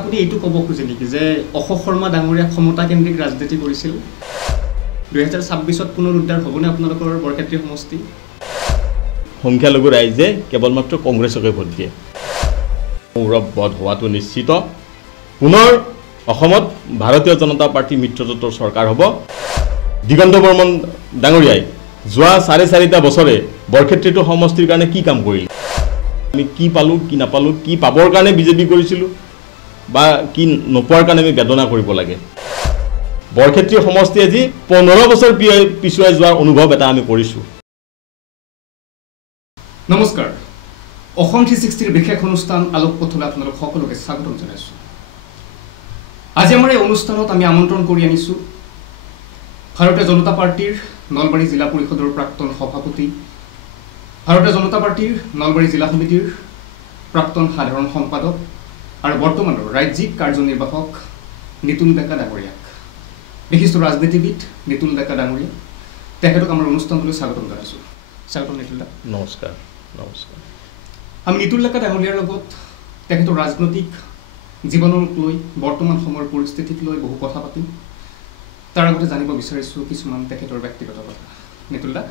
আপুনি এইটো ক'ব খুজে নেকি যে অশোক শৰ্মা ডাঙৰীয়া ক্ষমতাকেন্দ্ৰিক ৰাজনীতি কৰিছিল 2026ত পুনৰ উদ্ধাৰ হ'বনে আপোনালোকৰ বৰক্ষেত্ৰী সমষ্টি সংখ্যালঘু ৰাইজে কেৱল মাত্ৰ কংগ্ৰেছকে ভোট দিয়ে গৌৰৱবোধ হোৱাটো নিশ্চিত পুনৰ অসমত ভাৰতীয় জনতা পাৰ্টি মিত্ৰজোঁটৰ চৰকাৰ হ'ব দিগন্ত বৰ্মন ডাঙৰীয়াই যোৱা 4.5 বছৰে বৰক্ষেত্ৰীটো সমষ্টিৰ কাৰণে কি কাম কৰিল আমি কি পালোঁ কি নাপালোঁ কি পাবৰ কাৰণে বিজেপি কৰিছিলোঁ বা কি নোপোৱাৰ কাৰণে আমি বেদনা কৰিব লাগে বৰক্ষেত্ৰী সমষ্টি আজি 15 বছৰ পিছুৱাই যোৱাৰ অনুভৱ এটা আমি কৰিছোঁ নমস্কাৰ অসম 360ৰ বিশেষ অনুষ্ঠান আলোক পথলৈ আপোনালোক সকলোকে স্বাগতম জনাইছোঁ আজি আমাৰ এই অনুষ্ঠানত আমি আমন্ত্ৰণ কৰি আনিছোঁ ভাৰতীয় জনতা পাৰ্টিৰ নলবাৰী জিলা পৰিষদৰ প্ৰাক্তন সভাপতি ভাৰতীয় জনতা পাৰ্টিৰ নলবাৰী জিলা সমিতিৰ প্ৰাক্তন সাধাৰণ সম্পাদক আৰু বৰ্তমানৰ ৰাজ্যিক কাৰ্যনিৰ্বাহক নিতুল ডেকা ডাঙৰীয়াক বিশিষ্ট ৰাজনীতিবিদ নিতুল ডেকা ডাঙৰীয়া তেখেতক আমাৰ অনুষ্ঠানলৈ স্বাগতম জনাইছোঁ স্বাগতম নিতুল দা নমস্কাৰ নমস্কাৰ আমি নিতুল ডেকা ডাঙৰীয়াৰ লগত তেখেতৰ ৰাজনৈতিক জীৱনক লৈ বৰ্তমান সময়ৰ পৰিস্থিতিক লৈ বহু কথা পাতিম তাৰ আগতে জানিব বিচাৰিছোঁ কিছুমান তেখেতৰ ব্যক্তিগত কথা নিতুল দা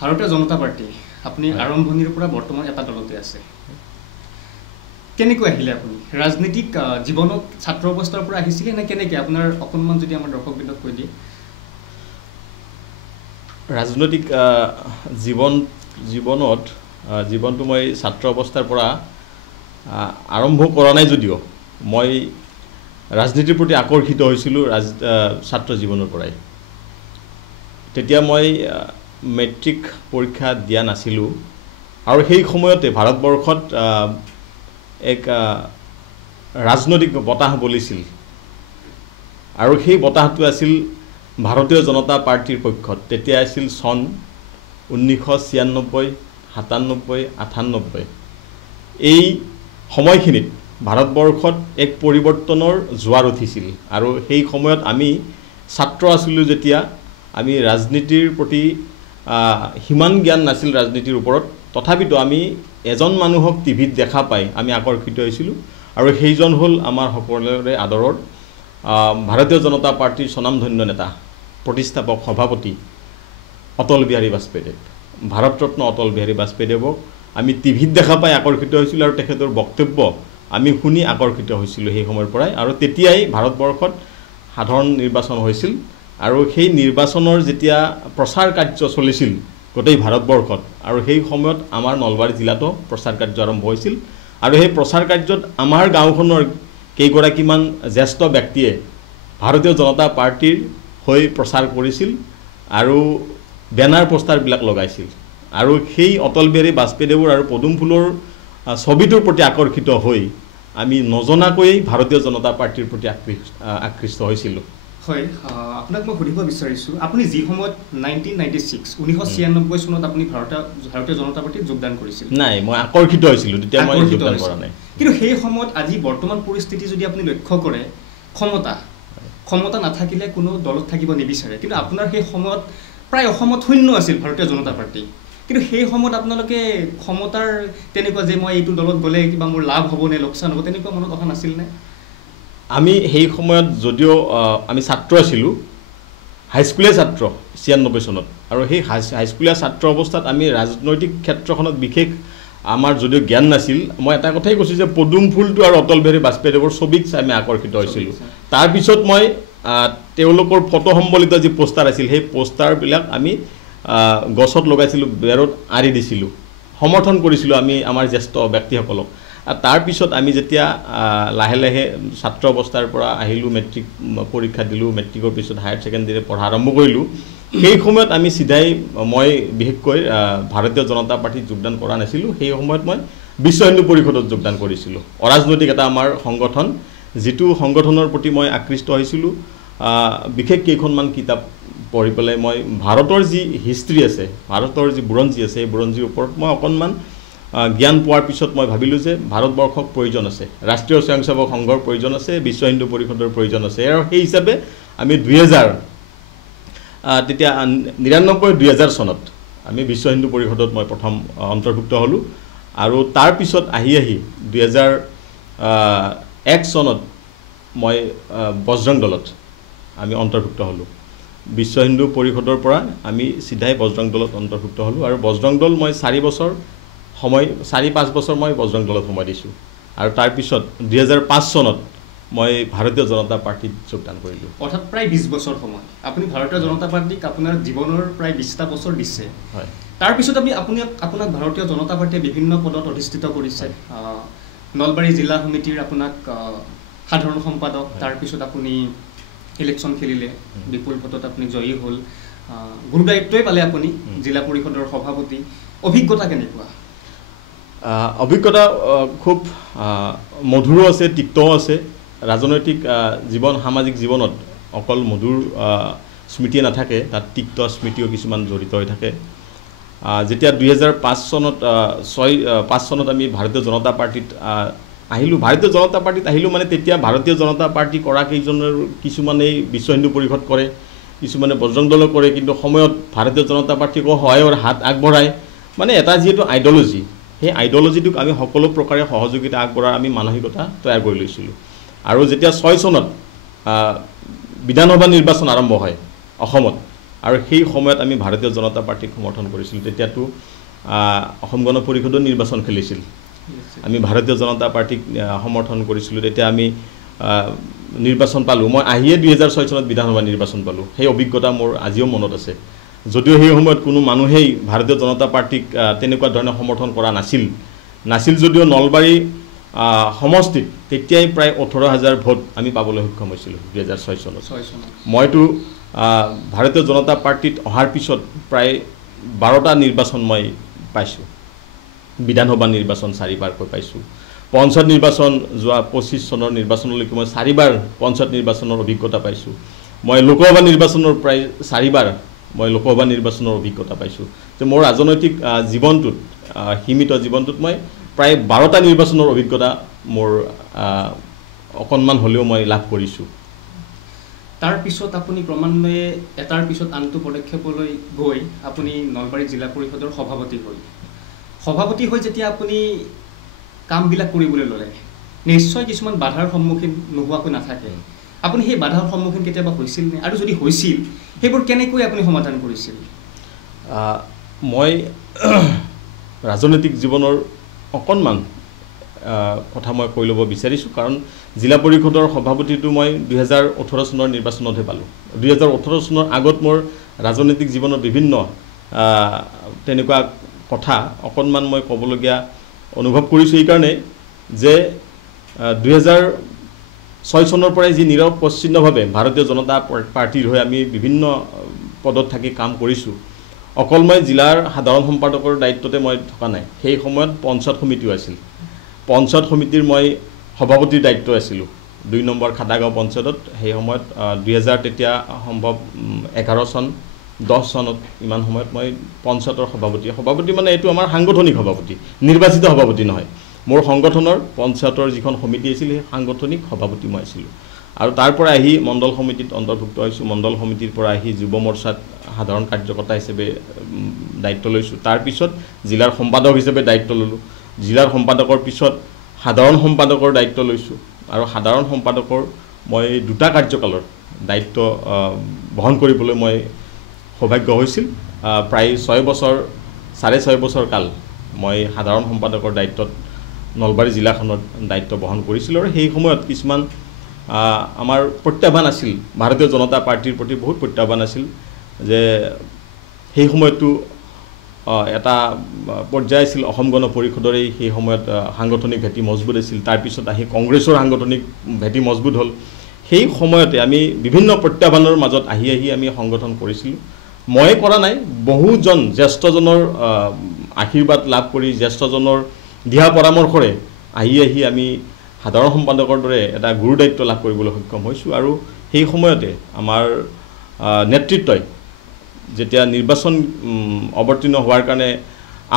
ভাৰতীয় জনতা পাৰ্টি আপুনি আৰম্ভণিৰ পৰা বৰ্তমান এটা দলতে আছে কেনেকৈ আহিলে আপুনি ৰাজনীতিক জীৱনত ছাত্ৰ অৱস্থাৰ পৰা আহিছিলে নে কেনেকৈ আপোনাৰ অকণমান যদি আমাৰ দৰ্শকবৃন্দক কৈ দিয়ে ৰাজনৈতিক জীৱনটো মই ছাত্ৰ অৱস্থাৰ পৰা আৰম্ভ কৰা নাই যদিও মই ৰাজনীতিৰ প্ৰতি আকৰ্ষিত হৈছিলোঁ ছাত্ৰ জীৱনৰ পৰাই তেতিয়া মই মেট্ৰিক পৰীক্ষা দিয়া নাছিলোঁ আৰু সেই সময়তে ভাৰতবৰ্ষত এক ৰাজনৈতিক বতাহ বলিছিল আৰু সেই বতাহটো আছিল ভাৰতীয় জনতা পাৰ্টিৰ পক্ষত তেতিয়া আছিল চন 1996 97 98 এই সময়খিনিত ভাৰতবৰ্ষত এক পৰিৱৰ্তনৰ জোৱাৰ উঠিছিল আৰু সেই সময়ত আমি ছাত্ৰ আছিলোঁ যেতিয়া আমি ৰাজনীতিৰ প্ৰতি সিমান জ্ঞান নাছিল ৰাজনীতিৰ ওপৰত তথাপিতো আমি এজন মানুহক টিভিত দেখা পাই আমি আকৰ্ষিত হৈছিলোঁ আৰু সেইজন হ'ল আমাৰ সকলোৰে আদৰৰ ভাৰতীয় জনতা পাৰ্টিৰ স্বনামধন্য নেতা প্ৰতিষ্ঠাপক সভাপতি অটল বিহাৰী বাজপেয়ীদেৱ ভাৰতৰত্ন অটল বিহাৰী বাজপেয়ীদেৱক আমি টিভিত দেখা পাই আকৰ্ষিত হৈছিলোঁ আৰু তেখেতৰ বক্তব্য আমি শুনি আকৰ্ষিত হৈছিলোঁ সেই সময়ৰ পৰাই আৰু তেতিয়াই ভাৰতবৰ্ষত সাধাৰণ নিৰ্বাচন হৈছিল আৰু সেই নিৰ্বাচনৰ যেতিয়া প্ৰচাৰ কাৰ্য চলিছিল গোটেই ভাৰতবৰ্ষত আৰু সেই সময়ত আমাৰ নলবাৰী জিলাতো প্ৰচাৰ কাৰ্য আৰম্ভ হৈছিল আৰু সেই প্ৰচাৰ কাৰ্যত আমাৰ গাঁওখনৰ কেইগৰাকীমান জ্যেষ্ঠ ব্যক্তিয়ে ভাৰতীয় জনতা পাৰ্টিৰ হৈ প্ৰচাৰ কৰিছিল আৰু বেনাৰ পোষ্টাৰবিলাক লগাইছিল আৰু সেই অটল বিহাৰী বাজপেয়ীদেৱৰ আৰু পদুম ফুলৰ ছবিটোৰ প্ৰতি আকৰ্ষিত হৈ আমি নজনাকৈয়ে ভাৰতীয় জনতা পাৰ্টিৰ প্ৰতি আকৃষ্ট হৈছিলোঁ হয় আপোনাক মই সুধিব বিচাৰিছোঁ আপুনি যি সময়ত 1996 চনত আপুনি ভাৰতীয় জনতা পাৰ্টিত যোগদান কৰিছিল নাই মই আকৰ্ষিত হৈছিলোঁ তেতিয়া মই যোগদান কৰা নাই কিন্তু সেই সময়ত আজি বৰ্তমান পৰিস্থিতি যদি আপুনি লক্ষ্য কৰে ক্ষমতা নাথাকিলে কোনো দলত থাকিব নিবিচাৰে কিন্তু আপোনাৰ সেই সময়ত প্ৰায় অসমত শূন্য আছিল ভাৰতীয় জনতা পাৰ্টি কিন্তু সেই সময়ত আপোনালোকে ক্ষমতাৰ তেনেকুৱা যে মই এইটো দলত গ'লে কিবা মোৰ লাভ হ'ব নে লোকচান হ'ব তেনেকুৱা মনত অহা নাছিল নে আমি সেই সময়ত যদিও আমি ছাত্ৰ আছিলোঁ হাইস্কুলীয়া ছাত্ৰ 96 চনত আৰু সেই হাইস্কুলীয়া ছাত্ৰ অৱস্থাত আমি ৰাজনৈতিক ক্ষেত্ৰখনত বিশেষ আমাৰ যদিও জ্ঞান নাছিল মই এটা কথাই কৈছোঁ যে পদুম ফুলটো আৰু অটল বিহাৰী বাজপেয়ীদেৱৰ ছবিক চাই আমি আকৰ্ষিত হৈছিলোঁ তাৰপিছত মই তেওঁলোকৰ ফটো সম্বলিত যি পোষ্টাৰ আছিল সেই পোষ্টাৰবিলাক আমি গছত লগাইছিলোঁ বেৰত আঁৰি দিছিলোঁ সমৰ্থন কৰিছিলোঁ আমি আমাৰ জ্যেষ্ঠ ব্যক্তিসকলক আৰু তাৰপিছত আমি যেতিয়া লাহে লাহে ছাত্ৰ অৱস্থাৰ পৰা আহিলোঁ মেট্ৰিক পৰীক্ষা দিলোঁ মেট্ৰিকৰ পিছত হায়াৰ ছেকেণ্ডেৰী পঢ়া আৰম্ভ কৰিলোঁ সেই সময়ত আমি চিধাই মই বিশেষকৈ ভাৰতীয় জনতা পাৰ্টিত যোগদান কৰা নাছিলোঁ সেই সময়ত মই বিশ্ব হিন্দু পৰিষদত যোগদান কৰিছিলোঁ অৰাজনৈতিক এটা আমাৰ সংগঠন যিটো সংগঠনৰ প্ৰতি মই আকৃষ্ট হৈছিলোঁ বিশেষ কেইখনমান কিতাপ পঢ়ি পেলাই মই ভাৰতৰ যি হিষ্ট্ৰী আছে ভাৰতৰ যি বুৰঞ্জী আছে সেই বুৰঞ্জীৰ ওপৰত মই অকণমান জ্ঞান পোৱাৰ পিছত মই ভাবিলোঁ যে ভাৰতবৰ্ষক প্ৰয়োজন আছে ৰাষ্ট্ৰীয় স্বয়ংসেৱক সংঘৰ প্ৰয়োজন আছে বিশ্ব হিন্দু পৰিষদৰ প্ৰয়োজন আছে আৰু সেই হিচাপে আমি 1999-2000 চনত আমি বিশ্ব হিন্দু পৰিষদত মই প্ৰথম অন্তৰ্ভুক্ত হ'লোঁ আৰু তাৰ পিছত আহি 2000 1 চনত মই বজৰং দলত আমি অন্তৰ্ভুক্ত হ'লোঁ। বিশ্ব হিন্দু পৰিষদৰ পৰা আমি চিধাই বজৰং দলত অন্তৰ্ভুক্ত হ'লোঁ আৰু বজৰং দল মই 4 বছৰ সময় 4-5 বছৰ মই বজৰং দলত সময় দিছোঁ আৰু তাৰপিছত 2005 চনত মই ভাৰতীয় জনতা পাৰ্টিত যোগদান কৰিলোঁ। অৰ্থাৎ প্ৰায় 20 বছৰ সময় আপুনি ভাৰতীয় জনতা পাৰ্টিক আপোনাৰ জীৱনৰ প্ৰায় 20টা বছৰ দিছে। হয়। তাৰপিছত আপোনাক ভাৰতীয় জনতা পাৰ্টিয়ে বিভিন্ন পদত অধিষ্ঠিত কৰিছে। নলবাৰী জিলা সমিতিৰ আপোনাক সাধাৰণ সম্পাদক, তাৰপিছত আপুনি ইলেকশ্যন খেলিলে, বিপুল ভোটত আপুনি জয়ী হ'ল, গুৰু দায়িত্বই পালে আপুনি জিলা পৰিষদৰ সভাপতি। অভিজ্ঞতা কেনেকুৱা? অভিজ্ঞতা খুব মধুৰো আছে, তিক্তও আছে। ৰাজনৈতিক জীৱন, সামাজিক জীৱনত অকল মধুৰ স্মৃতিয়ে নাথাকে, তাত তিক্ত স্মৃতিও কিছুমান জড়িত হৈ থাকে। যেতিয়া 2005 চনত 5 চনত আমি ভাৰতীয় জনতা পাৰ্টিত আহিলোঁ, ভাৰতীয় জনতা পাৰ্টিত আহিলোঁ মানে তেতিয়া ভাৰতীয় জনতা পাৰ্টি কৰা কেইজনৰ কিছুমানেই বিশ্ব হিন্দু পৰিষদ কৰে, কিছুমানে বজৰং দল কৰে, কিন্তু সময়ত ভাৰতীয় জনতা পাৰ্টিকো সহায়ৰ হাত আগবঢ়ায়। মানে এটা যিহেতু আইডিঅ'লজি, সেই আইডিঅ'লজিটোক আমি সকলো প্ৰকাৰে সহযোগিতা আগবঢ়াৰ আমি মানসিকতা তৈয়াৰ কৰি লৈছিলোঁ। আৰু যেতিয়া 6 চনত বিধানসভা নিৰ্বাচন আৰম্ভ হয় অসমত, আৰু সেই সময়ত আমি ভাৰতীয় জনতা পাৰ্টিক সমৰ্থন কৰিছিলোঁ। তেতিয়াতো অসম গণ পৰিষদৰ নিৰ্বাচন খেলিছিল, আমি ভাৰতীয় জনতা পাৰ্টিক সমৰ্থন কৰিছিলোঁ। তেতিয়া আমি নিৰ্বাচন পালোঁ। মই আহিয়ে 2006 চনত বিধানসভা নিৰ্বাচন পালোঁ। সেই অভিজ্ঞতা মোৰ আজিও মনত আছে। যদিও সেই সময়ত কোনো মানুহেই ভাৰতীয় জনতা পাৰ্টিক তেনেকুৱা ধৰণে সমৰ্থন কৰা নাছিল যদিও নলবাৰী সমষ্টিত তেতিয়াই প্ৰায় 18,000 ভোট আমি পাবলৈ সক্ষম হৈছিলোঁ 2006 চনত। মইতো ভাৰতীয় জনতা পাৰ্টিত অহাৰ পিছত প্ৰায় 12টা নিৰ্বাচন মই পাইছোঁ। বিধানসভা নিৰ্বাচন 4বাৰকৈ পাইছোঁ। পঞ্চায়ত নিৰ্বাচন যোৱা 25 চনৰ নিৰ্বাচনলৈকে মই 4বাৰ পঞ্চায়ত নিৰ্বাচনৰ অভিজ্ঞতা পাইছোঁ। মই লোকসভা নিৰ্বাচনৰ প্ৰায় 4বাৰ মই লোকসভা নিৰ্বাচনৰ অভিজ্ঞতা পাইছোঁ। যে মোৰ ৰাজনৈতিক জীৱনটোত, সীমিত জীৱনটোত মই প্ৰায় 12টা নিৰ্বাচনৰ অভিজ্ঞতা মোৰ অকণমান হ'লেও মই লাভ কৰিছোঁ। তাৰপিছত আপুনি ক্ৰমান্বয়ে এটাৰ পিছত আনটো পদক্ষেপলৈ গৈ আপুনি নলবাৰী জিলা পৰিষদৰ সভাপতি হৈ যেতিয়া আপুনি কামবিলাক কৰিবলৈ ল'লে, নিশ্চয় কিছুমান বাধাৰ সন্মুখীন নোহোৱাকৈ নাথাকে। আপুনি সেই বাধাৰ সন্মুখীন কেতিয়াবা হৈছিল নে? আৰু যদি হৈছিল, সেইবোৰ কেনেকৈ আপুনি সমাধান কৰিছিল? মই ৰাজনৈতিক জীৱনৰ অকণমান কথা মই কৈ ল'ব বিচাৰিছোঁ, কাৰণ জিলা পৰিষদৰ সভাপতিটো মই 2018 চনৰ নিৰ্বাচনতহে পালোঁ। 2018 চনৰ আগত মোৰ ৰাজনৈতিক জীৱনৰ বিভিন্ন তেনেকুৱা কথা অকণমান মই ক'বলগীয়া অনুভৱ কৰিছোঁ। এইকাৰণে যে 2006 চনৰ পৰাই যি নিৰৱচ্ছিন্নভাৱে ভাৰতীয় জনতা পাৰ্টিৰ হৈ আমি বিভিন্ন পদত থাকি কাম কৰিছোঁ, অকল মই জিলাৰ সাধাৰণ সম্পাদকৰ দায়িত্বতে মই থকা নাই। সেই সময়ত পঞ্চায়ত সমিতিও আছিল। পঞ্চায়ত সমিতিৰ মই সভাপতিৰ দায়িত্ব আছিলোঁ 2 নম্বৰ খাটাগাঁও পঞ্চায়তত। সেই সময়ত 2000 তেতিয়া সম্ভৱ 11 চন 10 চনত ইমান সময়ত মই পঞ্চায়তৰ সভাপতি মানে এইটো আমাৰ সাংগঠনিক সভাপতি, নিৰ্বাচিত সভাপতি নহয়। মোৰ সংগঠনৰ পঞ্চায়তৰ যিখন সমিতি আছিল সেই সাংগঠনিক সভাপতি মই আছিলোঁ। আৰু তাৰ পৰা আহি মণ্ডল সমিতিত অন্তৰ্ভুক্ত হৈছোঁ। মণ্ডল সমিতিৰ পৰা আহি যুৱ মৰ্চাত সাধাৰণ কাৰ্যকৰ্তা হিচাপে দায়িত্ব লৈছোঁ। তাৰপিছত জিলাৰ সম্পাদক হিচাপে দায়িত্ব ল'লোঁ। জিলাৰ সম্পাদকৰ পিছত সাধাৰণ সম্পাদকৰ দায়িত্ব লৈছোঁ। আৰু সাধাৰণ সম্পাদকৰ মই 2টা কাৰ্যকালৰ দায়িত্ব বহন কৰিবলৈ মই সৌভাগ্য হৈছিল। প্ৰায় 6 বছৰ 6.5 বছৰ কাল মই সাধাৰণ সম্পাদকৰ দায়িত্বত নলবাৰী জিলাখনত দায়িত্ব বহন কৰিছিলোঁ। আৰু সেই সময়ত কিছুমান আমাৰ প্ৰত্যাহ্বান আছিল, ভাৰতীয় জনতা পাৰ্টিৰ প্ৰতি বহুত প্ৰত্যাহ্বান আছিল। যে সেই সময়তো এটা পৰ্যায় আছিল অসম গণ পৰিষদৰে সেই সময়ত সাংগঠনিক ভেটি মজবুত আছিল। তাৰপিছত আহি কংগ্ৰেছৰ সাংগঠনিক ভেটি মজবুত হ'ল। সেই সময়তে আমি বিভিন্ন প্ৰত্যাহ্বানৰ মাজত আহি আমি সংগঠন কৰিছিলোঁ। মই কৰা নাই, বহুজন জ্যেষ্ঠজনৰ আশীৰ্বাদ লাভ কৰি, জ্যেষ্ঠজনৰ দিহা পৰামৰ্শৰে আহি আমি সাধাৰণ সম্পাদকৰ দৰে এটা গুৰু দায়িত্ব লাভ কৰিবলৈ সক্ষম হৈছোঁ। আৰু সেই সময়তে আমাৰ নেতৃত্বই যেতিয়া নিৰ্বাচন অৱতীৰ্ণ হোৱাৰ কাৰণে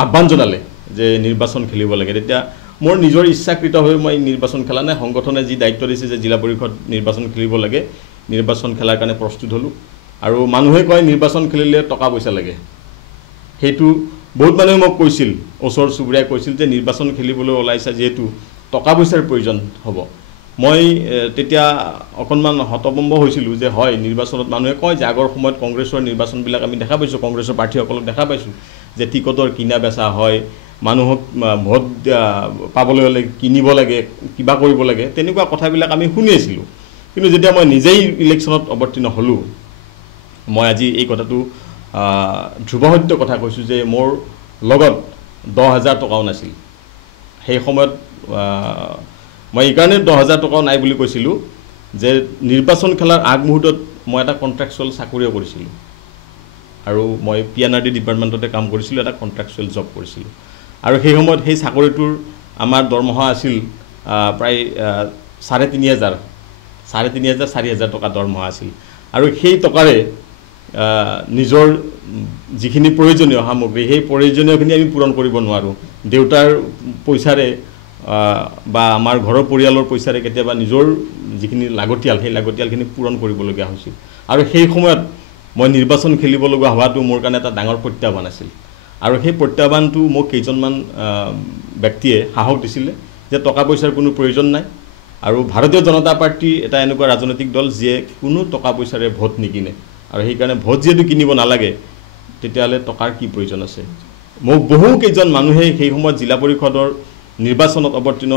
আহ্বান জনালে যে নিৰ্বাচন খেলিব লাগে, তেতিয়া মোৰ নিজৰ ইচ্ছাকৃত হৈ মই নিৰ্বাচন খেলা নাই। সংগঠনে যি দায়িত্ব দিছে যে জিলা পৰিষদ নিৰ্বাচন খেলিব লাগে, নিৰ্বাচন খেলাৰ কাৰণে প্ৰস্তুত হ'লোঁ। আৰু মানুহে কয় নিৰ্বাচন খেলিলে টকা পইচা লাগে। সেইটো বহুত মানুহে মোক কৈছিল, ওচৰ চুবুৰীয়াই কৈছিল যে নিৰ্বাচন খেলিবলৈ ওলাইছা যিহেতু টকা পইচাৰ প্ৰয়োজন হ'ব মই তেতিয়া অকণমান হতভম্ব হৈছিলোঁ যে হয় নিৰ্বাচনত মানুহে কয় যে আগৰ সময়ত কংগ্ৰেছৰ নিৰ্বাচনবিলাক আমি দেখা পাইছোঁ কংগ্ৰেছৰ প্ৰাৰ্থীসকলক দেখা পাইছোঁ যে টিকটৰ কিনা বেচা হয় মানুহক ভোট পাবলৈ হ'লে কিনিব লাগে কিবা কৰিব লাগে তেনেকুৱা কথাবিলাক আমি শুনি আছিলোঁ কিন্তু যেতিয়া মই নিজেই ইলেকশ্যনত অৱতীৰ্ণ হ'লোঁ মই আজি এই কথাটো ধ্ৰুৱসত্য কথা কৈছোঁ যে মোৰ লগত 10,000 টকাও নাছিল সেই সময়ত মই এইকাৰণে 10,000 টকাও নাই বুলি কৈছিলোঁ যে নিৰ্বাচন খেলাৰ আগমুহূৰ্তত মই এটা কণ্ট্ৰেকচুৱেল চাকৰিও কৰিছিলোঁ আৰু মই PNRD ডিপাৰ্টমেণ্টতে কাম কৰিছিলোঁ এটা কণ্ট্ৰেকচুৱেল জব কৰিছিলোঁ আৰু সেই সময়ত সেই চাকৰিটোৰ আমাৰ দৰমহা আছিল প্ৰায় 3,500 4,000 টকা দৰমহা আছিল আৰু সেই টকাৰে নিজৰ যিখিনি প্ৰয়োজনীয় সামগ্ৰী সেই প্ৰয়োজনীয়খিনি আমি পূৰণ কৰিব নোৱাৰোঁ দেউতাৰ পইচাৰে বা আমাৰ ঘৰৰ পৰিয়ালৰ পইচাৰে কেতিয়াবা নিজৰ যিখিনি লাগতিয়াল সেই লাগতিয়ালখিনি পূৰণ কৰিবলগীয়া হৈছিল আৰু সেই সময়ত মই নিৰ্বাচন খেলিব লগা হোৱাটো মোৰ কাৰণে এটা ডাঙৰ প্ৰত্যাহ্বান আছিল আৰু সেই প্ৰত্যাহ্বানটো মোক কেইজনমান ব্যক্তিয়ে সাহস দিছিলে যে টকা পইচাৰ কোনো প্ৰয়োজন নাই আৰু ভাৰতীয় জনতা পাৰ্টি এটা এনেকুৱা ৰাজনৈতিক দল যিয়ে কোনো টকা পইচাৰে ভোট নিকিনে আৰু সেইকাৰণে ভোট যিহেতু কিনিব নালাগে তেতিয়াহ'লে টকাৰ কি প্ৰয়োজন আছে মোক বহু কেইজন মানুহে সেই সময়ত জিলা পৰিষদৰ নিৰ্বাচনত অৱতীৰ্ণ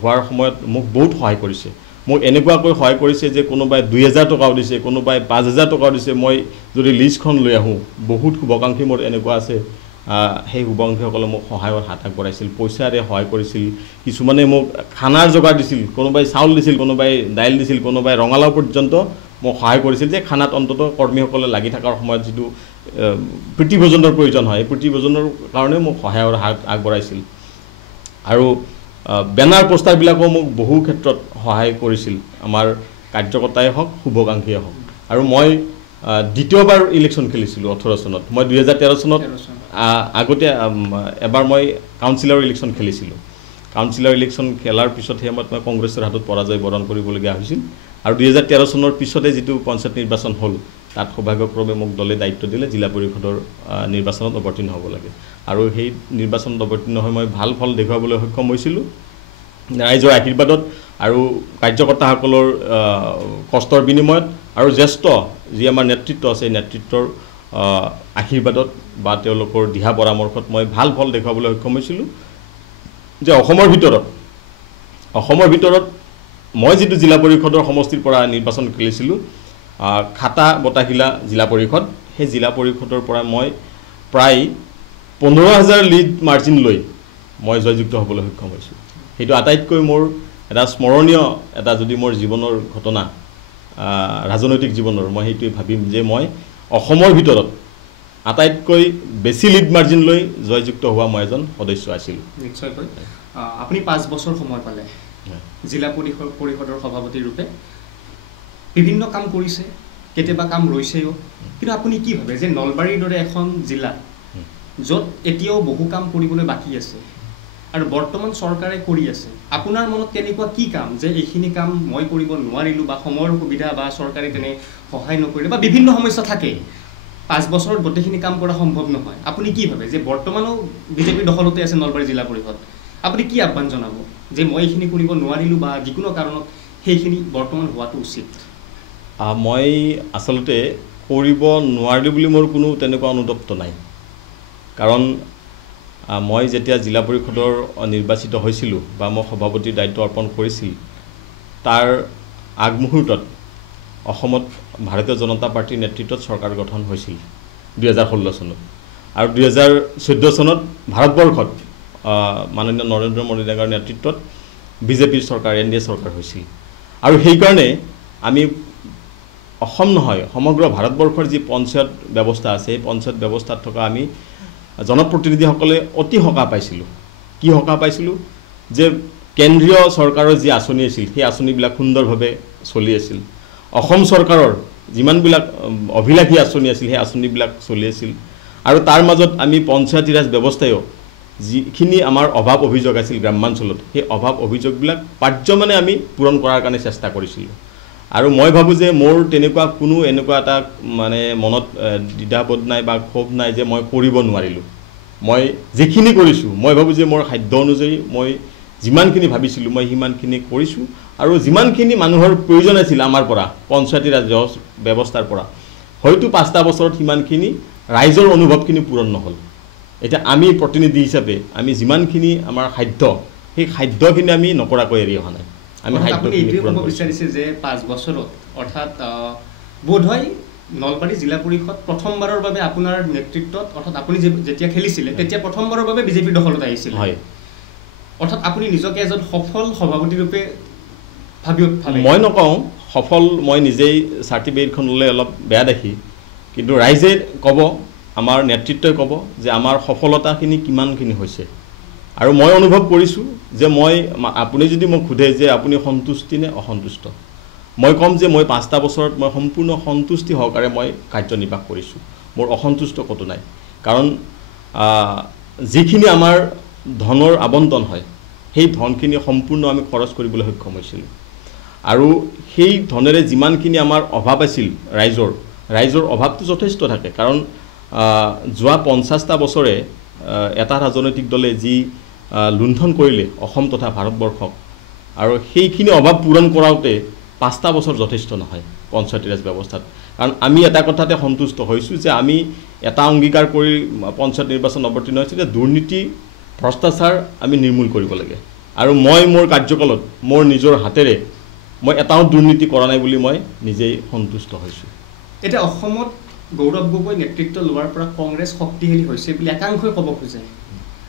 হোৱাৰ সময়ত মোক বহুত সহায় কৰিছে মোক এনেকুৱাকৈ সহায় কৰিছে যে কোনোবাই 2,000 টকাও দিছে কোনোবাই 5,000 টকাও দিছে মই যদি লিষ্টখন লৈ আহোঁ বহুত শুভাকাংক্ষী মোৰ এনেকুৱা আছে সেই শুভাকাংক্ষীসকলে মোক সহায়ৰ হাত আগবঢ়াইছিল পইচাৰে সহায় কৰিছিল কিছুমানে মোক খানাৰ যোগাৰ দিছিল কোনোবাই চাউল দিছিল কোনোবাই দাইল দিছিল কোনোবাই ৰঙালাও পৰ্যন্ত মোক সহায় কৰিছিল যে খানাত অন্তত কৰ্মীসকলে লাগি থকাৰ সময়ত যিটো প্ৰতিভোজনৰ প্ৰয়োজন হয় প্ৰতিভোজনৰ কাৰণে মোক সহায়ৰ হাত আগবঢ়াইছিল আৰু বেনাৰ পোষ্টাৰবিলাকো মোক বহু ক্ষেত্ৰত সহায় কৰিছিল আমাৰ কাৰ্যকৰ্তাই হওক শুভাকাংক্ষীয়ে হওক আৰু মই দ্বিতীয়বাৰ ইলেকশ্যন খেলিছিলোঁ 18 চনত মই 2013 চনত আগতে এবাৰ মই কাউন্সিলৰ ইলেকশ্যন খেলিছিলোঁ কাউন্সিলৰ ইলেকশ্যন খেলাৰ পিছত সেই সময়ত মই কংগ্ৰেছৰ হাতত পৰাজয় বৰণ কৰিবলগীয়া হৈছিল আৰু 2013 চনৰ পিছতে যিটো পঞ্চায়ত নিৰ্বাচন হ'ল তাত সৌভাগ্যক্ৰমে মোক দলে দায়িত্ব দিলে জিলা পৰিষদৰ নিৰ্বাচনত অৱতীৰ্ণ হ'ব লাগে আৰু সেই নিৰ্বাচনত অৱতীৰ্ণ হৈ মই ভাল ফল দেখুৱাবলৈ সক্ষম হৈছিলোঁ ৰাইজৰ আশীৰ্বাদত আৰু কাৰ্যকৰ্তাসকলৰ কষ্টৰ বিনিময়ত আৰু জ্যেষ্ঠ যি আমাৰ নেতৃত্ব আছে নেতৃত্বৰ আশীৰ্বাদত বা তেওঁলোকৰ দিহা পৰামৰ্শত মই ভাল ফল দেখুৱাবলৈ সক্ষম হৈছিলোঁ যে অসমৰ ভিতৰত মই যিটো জিলা পৰিষদৰ সমষ্টিৰ পৰা নিৰ্বাচন খেলিছিলোঁ খাটা বটাশিলা জিলা পৰিষদ সেই জিলা পৰিষদৰ পৰা মই প্ৰায় 15,000 লিড মাৰ্জিন লৈ মই জয়যুক্ত হ'বলৈ সক্ষম হৈছোঁ সেইটো আটাইতকৈ মোৰ এটা স্মৰণীয় এটা যদি মোৰ জীৱনৰ ঘটনা ৰাজনৈতিক জীৱনৰ মই সেইটোৱে ভাবিম যে মই অসমৰ ভিতৰত আটাইতকৈ বেছি লিড মাৰ্জিন লৈ জয়যুক্ত হোৱা মই এজন সদস্য আছিলোঁ নিশ্চয়কৈ আপুনি 5 বছৰ সময় পালে জিলা পৰিষদৰ সভাপতি ৰূপে বিভিন্ন কাম কৰিছে কেতিয়াবা কাম ৰৈছেও কিন্তু আপুনি কি ভাবে যে নলবাৰীৰ দৰে এখন জিলা য'ত এতিয়াও বহু কাম কৰিবলৈ বাকী আছে আৰু বৰ্তমান চৰকাৰে কৰি আছে আপোনাৰ মনত কেনেকুৱা কি কাম যে এইখিনি কাম মই কৰিব নোৱাৰিলোঁ বা সময়ৰ সুবিধা বা চৰকাৰে তেনে সহায় নকৰিলে বা বিভিন্ন সমস্যা থাকে 5 বছৰত গোটেইখিনি কাম কৰা সম্ভৱ নহয় আপুনি কি ভাবে যে বৰ্তমানো বিজেপিৰ দখলতে আছে নলবাৰী জিলা পৰিষদ আপুনি কি আহ্বান জনাব যে মই এইখিনি কৰিব নোৱাৰিলোঁ বা যিকোনো কাৰণত সেইখিনি বৰ্তমান হোৱাটো উচিত মই আচলতে কৰিব নোৱাৰিলোঁ বুলি মোৰ কোনো তেনেকুৱা অনুতপ্ত নাই কাৰণ মই যেতিয়া জিলা পৰিষদৰ নিৰ্বাচিত হৈছিলোঁ বা মই সভাপতিৰ দায়িত্ব অৰ্পণ কৰিছিল তাৰ আগমুহূৰ্তত অসমত ভাৰতীয় জনতা পাৰ্টিৰ নেতৃত্বত চৰকাৰ গঠন হৈছিল 2016 চনত আৰু 2014 চনত ভাৰতবৰ্ষত মাননীয় নৰেন্দ্ৰ মোদী ডাঙৰীয়াৰ নেতৃত্বত বিজেপিৰ চৰকাৰ NDA চৰকাৰ হৈছিল আৰু সেইকাৰণে আমি অসম নহয় সমগ্ৰ ভাৰতবৰ্ষৰ যি পঞ্চায়ত ব্যৱস্থা আছে এই পঞ্চায়ত ব্যৱস্থাত থকা আমি জনপ্ৰতিনিধিসকলে অতি সকাহ পাইছিলোঁ কি সকাহ পাইছিলোঁ যে কেন্দ্ৰীয় চৰকাৰৰ যি আঁচনি আছিল সেই আঁচনিবিলাক সুন্দৰভাৱে চলি আছিল অসম চৰকাৰৰ যিমানবিলাক অভিলাষী আঁচনি আছিল সেই আঁচনিবিলাক চলি আছিল আৰু তাৰ মাজত আমি পঞ্চায়তী ৰাজ ব্যৱস্থায়ো যিখিনি আমাৰ অভাৱ অভিযোগ আছিল গ্ৰামাঞ্চলত সেই অভাৱ অভিযোগবিলাক পাৰ্যমানে আমি পূৰণ কৰাৰ কাৰণে চেষ্টা কৰিছিলোঁ আৰু মই ভাবোঁ যে মোৰ তেনেকুৱা কোনো এনেকুৱা এটা মানে মনত দ্বিধাবোধ নাই বা ক্ষোভ নাই যে মই কৰিব নোৱাৰিলোঁ মই যিখিনি কৰিছোঁ মই ভাবোঁ যে মোৰ সাধ্য অনুযায়ী মই যিমানখিনি ভাবিছিলোঁ মই সিমানখিনি কৰিছোঁ আৰু যিমানখিনি মানুহৰ প্ৰয়োজন আছিল আমাৰ পৰা পঞ্চায়তী ৰাজ ব্যৱস্থাৰ পৰা হয়তো 5টা বছৰত সিমানখিনি ৰাইজৰ অনুভৱখিনি পূৰণ নহ'ল এতিয়া আমি প্ৰতিনিধি হিচাপে আমি যিমানখিনি আমাৰ খাদ্য সেই খাদ্যখিনি আমি নকৰাকৈ এৰি অহা নাই আমি খাদ্যখিনি পূৰণ বিচাৰিছে যে 5 বছৰত অৰ্থাৎ বোধহয় নলবাৰী জিলা পৰিষদ প্ৰথমবাৰৰ বাবে আপোনাৰ নেতৃত্বত অৰ্থাৎ আপুনি যেতিয়া খেলিছিলে তেতিয়া প্ৰথমবাৰৰ বাবে বিজেপিৰ দখলত আহিছিল হয় অৰ্থাৎ আপুনি নিজকে এজন সফল সভাপতি ৰূপে মই নকওঁ সফল মই নিজেই চাৰ্টিফিকেটখন ল'লে অলপ বেয়া দেখি কিন্তু ৰাইজে ক'ব আমাৰ নেতৃত্বই ক'ব যে আমাৰ সফলতাখিনি কিমানখিনি হৈছে আৰু মই অনুভৱ কৰিছোঁ যে মই আপুনি যদি মোক সোধে যে আপুনি সন্তুষ্টি নে অসন্তুষ্ট মই ক'ম যে মই 5টা বছৰত মই সম্পূৰ্ণ সন্তুষ্টি সহকাৰে মই কাৰ্যনিৰ্বাহ কৰিছোঁ মোৰ অসন্তুষ্ট ক'তো নাই কাৰণ যিখিনি আমাৰ ধনৰ আবণ্টন হয় সেই ধনখিনি সম্পূৰ্ণ আমি খৰচ কৰিবলৈ সক্ষম হৈছিলোঁ আৰু সেই ধনেৰে যিমানখিনি আমাৰ অভাৱ আছিল ৰাইজৰ অভাৱটো যথেষ্ট থাকে কাৰণ যোৱা 50টা বছৰে এটা ৰাজনৈতিক দলে যি লুণ্ঠন কৰিলে অসম তথা ভাৰতবৰ্ষক আৰু সেইখিনি অভাৱ পূৰণ কৰাওঁতে 5টা বছৰ যথেষ্ট নহয় পঞ্চায়তী ৰাজ ব্যৱস্থাত কাৰণ আমি এটা কথাতে সন্তুষ্ট হৈছোঁ যে আমি এটা অংগীকাৰ কৰি পঞ্চায়ত নিৰ্বাচন অৱতীৰ্ণ হৈছোঁ যে দুৰ্নীতি ভ্ৰষ্টাচাৰ আমি নিৰ্মূল কৰিব লাগে আৰু মই মোৰ কাৰ্যকালত মোৰ নিজৰ হাতেৰে মই এটাও দুৰ্নীতি কৰা নাই বুলি মই নিজেই সন্তুষ্ট হৈছোঁ এতিয়া অসমত গৌৰৱ গগৈ নেতৃত্ব লোৱাৰ পৰা কংগ্ৰেছ শক্তিশালী হৈছে বুলি একাংশই ক'ব খোজে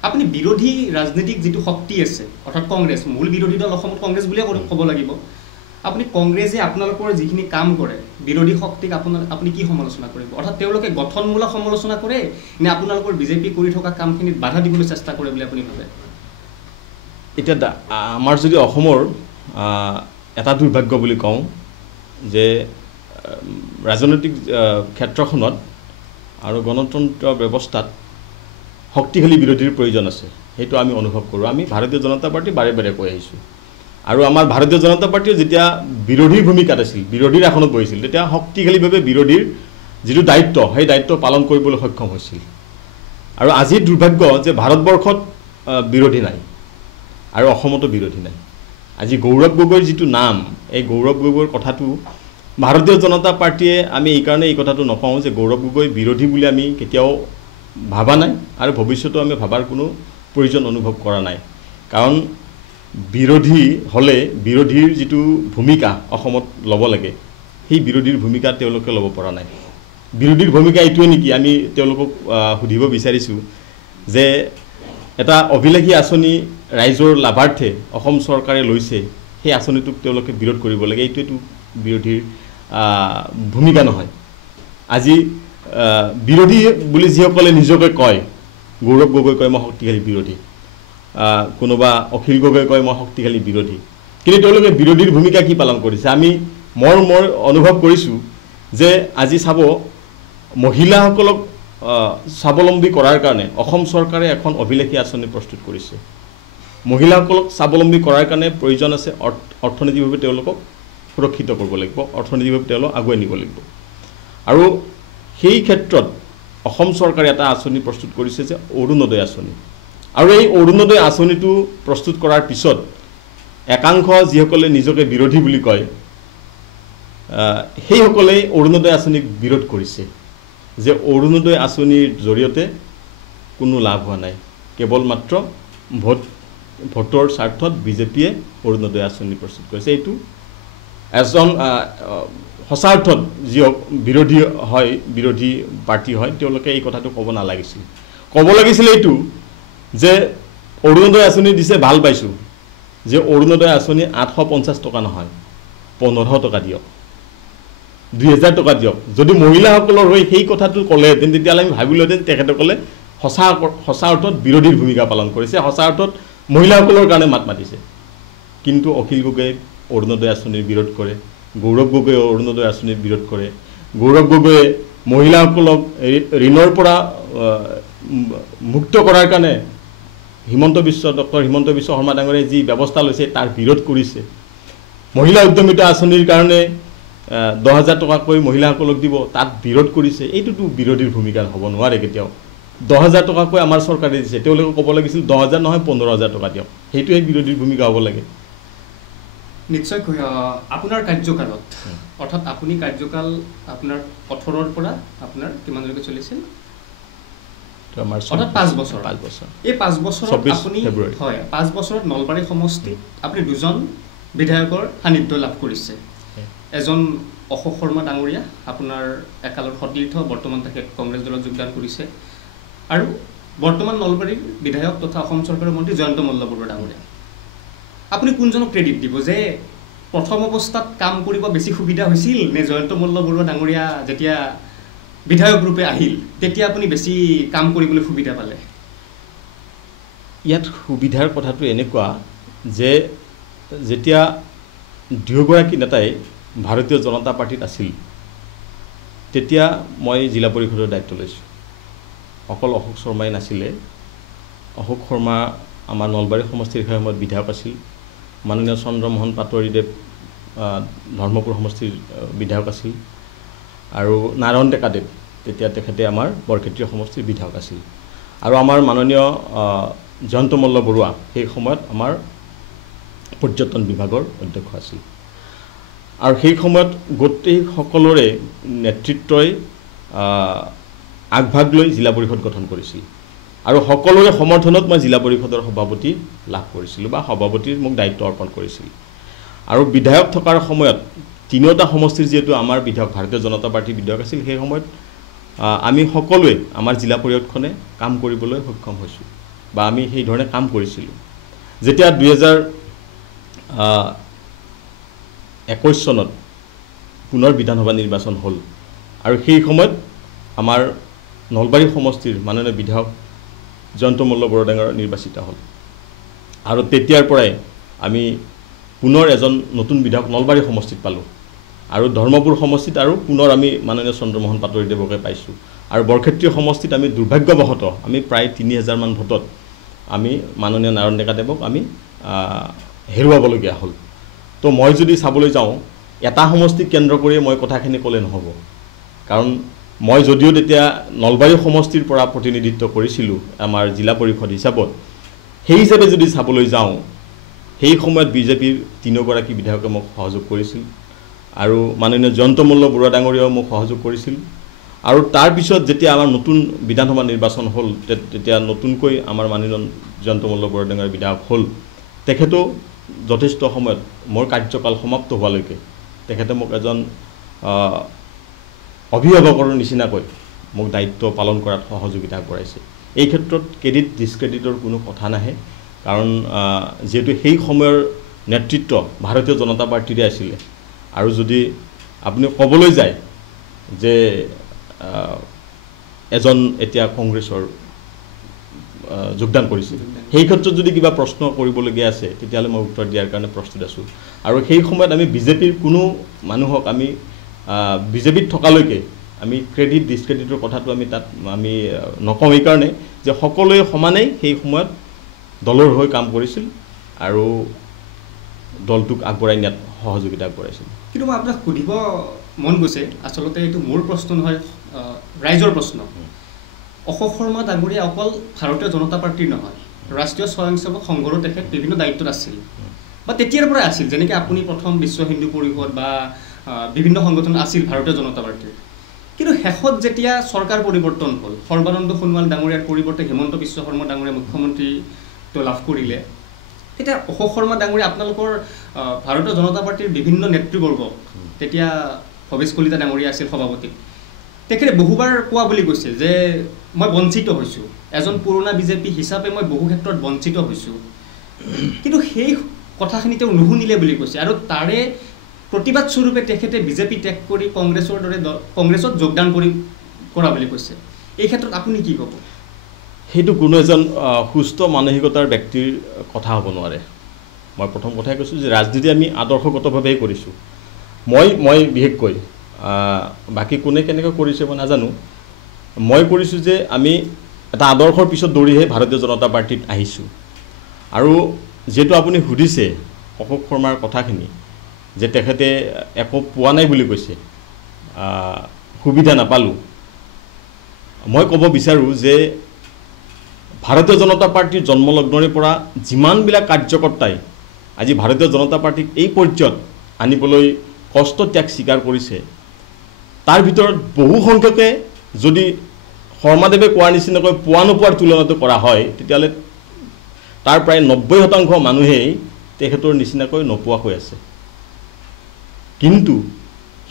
আপুনি বিৰোধী ৰাজনীতিক যিটো শক্তি আছে অৰ্থাৎ কংগ্ৰেছ মূল বিৰোধী দল অসমত কংগ্ৰেছ বুলিয়ে ক'ব লাগিব আপুনি কংগ্ৰেছে আপোনালোকৰ যিখিনি কাম কৰে বিৰোধী শক্তিক আপুনি কি সমালোচনা কৰিব অৰ্থাৎ তেওঁলোকে গঠনমূলক সমালোচনা কৰে নে আপোনালোকৰ বিজেপি কৰি থকা কামখিনিত বাধা দিবলৈ চেষ্টা কৰে বুলি আপুনি ভাবে এতিয়া আমাৰ যদি অসমৰ এটা দুৰ্ভাগ্য বুলি কওঁ যে ৰাজনৈতিক ক্ষেত্ৰখনত আৰু গণতন্ত্ৰ ব্যৱস্থাত শক্তিশালী বিৰোধীৰ প্ৰয়োজন আছে সেইটো আমি অনুভৱ কৰোঁ আমি ভাৰতীয় জনতা পাৰ্টি বাৰে বাৰে কৈ আহিছোঁ আৰু আমাৰ ভাৰতীয় জনতা পাৰ্টিয়ে যেতিয়া বিৰোধীৰ ভূমিকাত আছিল বিৰোধীৰ আসনত বহিছিল তেতিয়া শক্তিশালীভাৱে বিৰোধীৰ যিটো দায়িত্ব সেই দায়িত্ব পালন কৰিবলৈ সক্ষম হৈছিল আৰু আজিৰ দুৰ্ভাগ্য যে ভাৰতবৰ্ষত বিৰোধী নাই আৰু অসমতো বিৰোধী নাই আজি গৌৰৱ গগৈৰ যিটো নাম এই গৌৰৱ গগৈৰ কথাটো ভাৰতীয় জনতা পাৰ্টিয়ে আমি এইকাৰণে এই কথাটো নকওঁ যে গৌৰৱ গগৈ বিৰোধী বুলি আমি কেতিয়াও ভাবা নাই আৰু ভৱিষ্যতেও আমি ভাবাৰ কোনো প্ৰয়োজন অনুভৱ কৰা নাই কাৰণ বিৰোধী হ'লে বিৰোধীৰ যিটো ভূমিকা অসমত ল'ব লাগে সেই বিৰোধীৰ ভূমিকা তেওঁলোকে ল'ব পৰা নাই বিৰোধীৰ ভূমিকা এইটোৱে নেকি আমি তেওঁলোকক সুধিব বিচাৰিছোঁ যে এটা অভিলাষী আঁচনি ৰাইজৰ লাভাৰ্থে অসম চৰকাৰে লৈছে সেই আঁচনিটোক তেওঁলোকে বিৰোধ কৰিব লাগে এইটোৱেতো বিৰোধীৰ ভূমিকা নহয় আজি বিৰোধী বুলি যিসকলে নিজকে কয় গৌৰৱ গগৈ কয় মই শক্তিশালী বিৰোধী কোনোবা অখিল গগৈ কয় মই শক্তিশালী বিৰোধী কিন্তু তেওঁলোকে বিৰোধীৰ ভূমিকা কি পালন কৰিছে আমি মই অনুভৱ কৰিছোঁ যে আজি চাব মহিলাসকলক স্বাৱলম্বী কৰাৰ কাৰণে অসম চৰকাৰে এখন অভিলাষী আঁচনি প্ৰস্তুত কৰিছে মহিলাসকলক স্বাৱলম্বী কৰাৰ কাৰণে প্ৰয়োজন আছে অৰ্থনৈতিকভাৱে তেওঁলোকক সুৰক্ষিত কৰিব লাগিব অৰ্থনৈতিকভাৱে তেওঁলোক আগুৱাই নিব লাগিব আৰু সেই ক্ষেত্ৰত অসম চৰকাৰে এটা আঁচনি প্ৰস্তুত কৰিছে যে অৰুণোদয় আঁচনি আৰু এই অৰুণোদয় আঁচনিটো প্ৰস্তুত কৰাৰ পিছত একাংশ যিসকলে নিজকে বিৰোধী বুলি কয় সেইসকলে অৰুণোদয় আঁচনিক বিৰোধ কৰিছে যে অৰুণোদয় আঁচনিৰ জৰিয়তে কোনো লাভ হোৱা নাই কেৱল মাত্ৰ ভোটৰ স্বাৰ্থত বিজেপিয়ে অৰুণোদয় আঁচনি প্ৰস্তুত কৰিছে এইটো এজন সঁচা অৰ্থত যি বিৰোধী হয় বিৰোধী পাৰ্টি হয় তেওঁলোকে এই কথাটো ক'ব নালাগিছিল ক'ব লাগিছিল এইটো যে অৰুণোদয় আঁচনি দিছে ভাল পাইছোঁ যে অৰুণোদয় আঁচনি 850 টকা নহয় 1500 টকা দিয়ক 2000 টকা দিয়ক যদি মহিলাসকলৰ হৈ সেই কথাটো ক'লেহেঁতেন তেতিয়াহ'লে আমি ভাবিলোহেঁতেন তেখেতসকলে সঁচা অৰ্থত বিৰোধীৰ ভূমিকা পালন কৰিছে সঁচা অৰ্থত মহিলাসকলৰ কাৰণে মাত মাতিছে কিন্তু অখিল গগৈয়ে অৰুণোদয় আঁচনিৰ বিৰোধ কৰে গৌৰৱ গগৈয়ে অৰুণোদয় আঁচনিৰ বিৰোধ কৰে গৌৰৱ গগৈয়ে মহিলাসকলক ঋণৰ পৰা মুক্ত কৰাৰ কাৰণে ডক্টৰ হিমন্ত বিশ্ব শৰ্মা ডাঙৰীয়াই যি ব্যৱস্থা লৈছে তাৰ বিৰোধ কৰিছে মহিলা উদ্যমিতা আঁচনিৰ কাৰণে 10,000 টকাকৈ মহিলাসকলক দিব তাত বিৰোধ কৰিছে এইটোতো বিৰোধীৰ ভূমিকা হ'ব নোৱাৰে কেতিয়াও 10,000 টকাকৈ আমাৰ চৰকাৰে দিছে তেওঁলোকে ক'ব লাগিছিল 10,000 নহয় 15,000 টকা দিয়ক সেইটোৱে বিৰোধীৰ ভূমিকা হ'ব লাগে নিশ্চয়কৈ আপোনাৰ কাৰ্যকালত অৰ্থাৎ আপুনি কাৰ্যকাল আপোনাৰ 18ৰ পৰা আপোনাৰ কিমানলৈকে চলিছিল আমাৰ অৰ্থাৎ 5 বছৰ এই 5 বছৰত আপুনি হয় 5 বছৰত নলবাৰী সমষ্টিত আপুনি দুজন বিধায়কৰ সান্নিধ্য লাভ কৰিছে এজন অশোক শৰ্মা ডাঙৰীয়া আপোনাৰ একালৰ সতীৰ্থ বৰ্তমান তেখেত কংগ্ৰেছ দলত যোগদান কৰিছে আৰু বৰ্তমান নলবাৰীৰ বিধায়ক তথা অসম চৰকাৰৰ মন্ত্ৰী জয়ন্ত মল্ল বৰুৱা ডাঙৰীয়া আপুনি কোনজনক ক্ৰেডিট দিব যে প্ৰথম অৱস্থাত কাম কৰিব বেছি সুবিধা হৈছিল নে জয়ন্ত মল্ল বৰুৱা ডাঙৰীয়া যেতিয়া বিধায়ক ৰূপে আহিল তেতিয়া আপুনি বেছি কাম কৰিবলৈ সুবিধা পালে ইয়াত সুবিধাৰ কথাটো এনেকুৱা যে যেতিয়া দুয়োগৰাকী নেতাই ভাৰতীয় জনতা পাৰ্টিত আছিল তেতিয়া মই জিলা পৰিষদৰ দায়িত্ব লৈছোঁ অকল অশোক শৰ্মাই নাছিলে অশোক শৰ্মা আমাৰ নলবাৰী সমষ্টিৰ সেই সময়ত বিধায়ক আছিল মাননীয় চন্দ্ৰমোহন পাটোৱাৰীদেৱ ধৰ্মপুৰ সমষ্টিৰ বিধায়ক আছিল আৰু নাৰায়ণ ডেকাদেৱ তেতিয়া তেখেতে আমাৰ বৰক্ষেত্ৰীয় সমষ্টিৰ বিধায়ক আছিল আৰু আমাৰ মাননীয় জয়ন্ত মল্ল বৰুৱা সেই সময়ত আমাৰ পৰ্যটন বিভাগৰ অধ্যক্ষ আছিল আৰু সেই সময়ত গোটেই সকলোৰে নেতৃত্বই আগভাগ লৈ জিলা পৰিষদ গঠন কৰিছিল আৰু সকলোৰে সমৰ্থনত মই জিলা পৰিষদৰ সভাপতি লাভ কৰিছিলোঁ বা সভাপতিৰ মোক দায়িত্ব অৰ্পণ কৰিছিল আৰু বিধায়ক থকাৰ সময়ত তিনিওটা সমষ্টিৰ যিহেতু আমাৰ বিধায়ক ভাৰতীয় জনতা পাৰ্টিৰ বিধায়ক আছিল সেই সময়ত আমি সকলোৱে আমাৰ জিলা পৰিষদখনে কাম কৰিবলৈ সক্ষম হৈছোঁ বা আমি সেই ধৰণে কাম কৰিছিলোঁ যেতিয়া 2021 চনত পুনৰ বিধানসভা নিৰ্বাচন হ'ল আৰু সেই সময়ত আমাৰ নলবাৰী সমষ্টিৰ মাননীয় বিধায়ক জয়ন্ত মল্ল বৰুৱা ডাঙৰীয়া নিৰ্বাচিত হ'ল আৰু তেতিয়াৰ পৰাই আমি পুনৰ এজন নতুন বিধায়ক নলবাৰী সমষ্টিত পালোঁ আৰু ধৰ্মপুৰ সমষ্টিত আৰু পুনৰ আমি মাননীয় চন্দ্ৰমোহন পাটোৱাৰীদেৱকে পাইছোঁ আৰু বৰক্ষেত্ৰীয় সমষ্টিত আমি দুৰ্ভাগ্যবশতঃ আমি প্ৰায় 3000 মান ভোটত আমি মাননীয় নাৰায়ণ ডেকাদেৱক আমি হেৰুৱাবলগীয়া হ'ল তো মই যদি চাবলৈ যাওঁ এটা সমষ্টিক কেন্দ্ৰ কৰি মই কথাখিনি ক'লে নহ'ব কাৰণ মই যদিও তেতিয়া নলবাৰী সমষ্টিৰ পৰা প্ৰতিনিধিত্ব কৰিছিলোঁ আমাৰ জিলা পৰিষদ হিচাপত সেই হিচাপে যদি চাবলৈ যাওঁ সেই সময়ত বিজেপিৰ তিনিগৰাকী বিধায়কে মোক সহযোগ কৰিছিল আৰু মাননীয় জয়ন্ত মল্ল বৰুৱা ডাঙৰীয়াও মোক সহযোগ কৰিছিল আৰু তাৰ পিছত যেতিয়া আমাৰ নতুন বিধানসভা নিৰ্বাচন হ'ল তেতিয়া নতুনকৈ আমাৰ মাননীয় জয়ন্ত মল্ল বৰুৱা ডাঙৰীয়া বিধায়ক হ'ল তেখেতেও যথেষ্ট সময়ত মোৰ কাৰ্যকাল সমাপ্ত হোৱালৈকে তেখেতে মোক এজন অভিভাৱকৰ নিচিনাকৈ মোক দায়িত্ব পালন কৰাত সহযোগিতা আগবঢ়াইছে এই ক্ষেত্ৰত ক্ৰেডিট ডিছক্ৰেডিটৰ কোনো কথা নাহে কাৰণ যেহেতু সেই সময়ৰ নেতৃত্ব ভাৰতীয় জনতা পাৰ্টিৰে আছিলে আৰু যদি আপুনি ক'বলৈ যায় যে এজন এতিয়া কংগ্ৰেছৰ যোগদান কৰিছে সেই ক্ষেত্ৰত যদি কিবা প্ৰশ্ন কৰিবলগীয়া আছে তেতিয়াহ'লে মই উত্তৰ দিয়াৰ কাৰণে প্ৰস্তুত আছোঁ আৰু সেই সময়ত আমি বিজেপিৰ কোনো মানুহক আমি বিজেপিত থকালৈকে আমি ক্ৰেডিট ডিছক্ৰেডিটৰ কথাটো আমি তাত আমি নকওঁ এইকাৰণে যে সকলোৱে সমানেই সেই সময়ত দলৰ হৈ কাম কৰিছিল আৰু দলটোক আগবঢ়াই নিয়াত সহযোগিতা আগবঢ়াইছিল কিন্তু মই আপোনাক সুধিব মন গৈছে আচলতে এইটো মোৰ প্ৰশ্ন নহয় ৰাইজৰ প্ৰশ্ন অশোক শৰ্মা ডাঙৰীয়া অকল ভাৰতীয় জনতা পাৰ্টিৰ নহয় ৰাষ্ট্ৰীয় স্বয়ংসেৱক সংঘৰো তেখেত বিভিন্ন দায়িত্বত আছিল বা তেতিয়াৰ পৰাই আছিল যেনেকৈ আপুনি প্ৰথম বিশ্ব হিন্দু পৰিষদ বা বিভিন্ন সংগঠন আছিল ভাৰতীয় জনতা পাৰ্টিৰ কিন্তু শেষত যেতিয়া চৰকাৰ পৰিৱৰ্তন হ'ল সৰ্বানন্দ সোণোৱাল ডাঙৰীয়াৰ পৰিৱৰ্তে হিমন্ত বিশ্ব শৰ্মা ডাঙৰীয়া মুখ্যমন্ত্ৰীত্ব লাভ কৰিলে তেতিয়া অশোক শৰ্মা ডাঙৰীয়া আপোনালোকৰ ভাৰতীয় জনতা পাৰ্টিৰ বিভিন্ন নেতৃবৰ্গ তেতিয়া ভৱেশ কলিতা ডাঙৰীয়া আছিল সভাপতি তেখেতে বহুবাৰ কোৱা বুলি কৈছে যে মই বঞ্চিত হৈছোঁ এজন পুৰণা বিজেপি হিচাপে মই বহু ক্ষেত্ৰত বঞ্চিত হৈছোঁ কিন্তু সেই কথাখিনি তেওঁ নুশুনিলে বুলি কৈছে আৰু তাৰে প্ৰতিবাদ স্বৰূপে তেখেতে বিজেপি ত্যাগ কৰি কংগ্ৰেছৰ দৰে কংগ্ৰেছত যোগদান কৰা বুলি কৈছে এই ক্ষেত্ৰত আপুনি কি ক'ব সেইটো কোনো এজন সুস্থ মানসিকতাৰ ব্যক্তিৰ কথা হ'ব নোৱাৰে মই প্ৰথম কথাই কৈছোঁ যে ৰাজনীতি আমি আদৰ্শগতভাৱেই কৰিছোঁ মই বিশেষকৈ বাকী কোনে কেনেকৈ কৰিছে মই নাজানো মই কৰিছোঁ যে আমি এটা আদৰ্শৰ পিছত দৌৰিহে ভাৰতীয় জনতা পাৰ্টিত আহিছোঁ আৰু যেহেতু আপুনি সুধিছে অশোক শৰ্মাৰ কথাখিনি যে তেখেতে একো পোৱা নাই বুলি কৈছে সুবিধা নাপালোঁ মই ক'ব বিচাৰোঁ যে ভাৰতীয় জনতা পাৰ্টীৰ জন্মলগ্নৰে পৰা যিমানবিলাক কাৰ্যকৰ্তাই আজি ভাৰতীয় জনতা পাৰ্টীক এই পৰ্যায়ত আনিবলৈ কষ্ট ত্যাগ স্বীকাৰ কৰিছে তাৰ ভিতৰত বহু সংখ্যকে যদি শৰ্মাদেৱে কোৱাৰ নিচিনাকৈ পোৱা নোপোৱাৰ তুলনাটো কৰা হয় তেতিয়াহ'লে তাৰ প্ৰায় 90% মানুহেই তেখেতৰ নিচিনাকৈ নোপোৱা হৈ আছে কিন্তু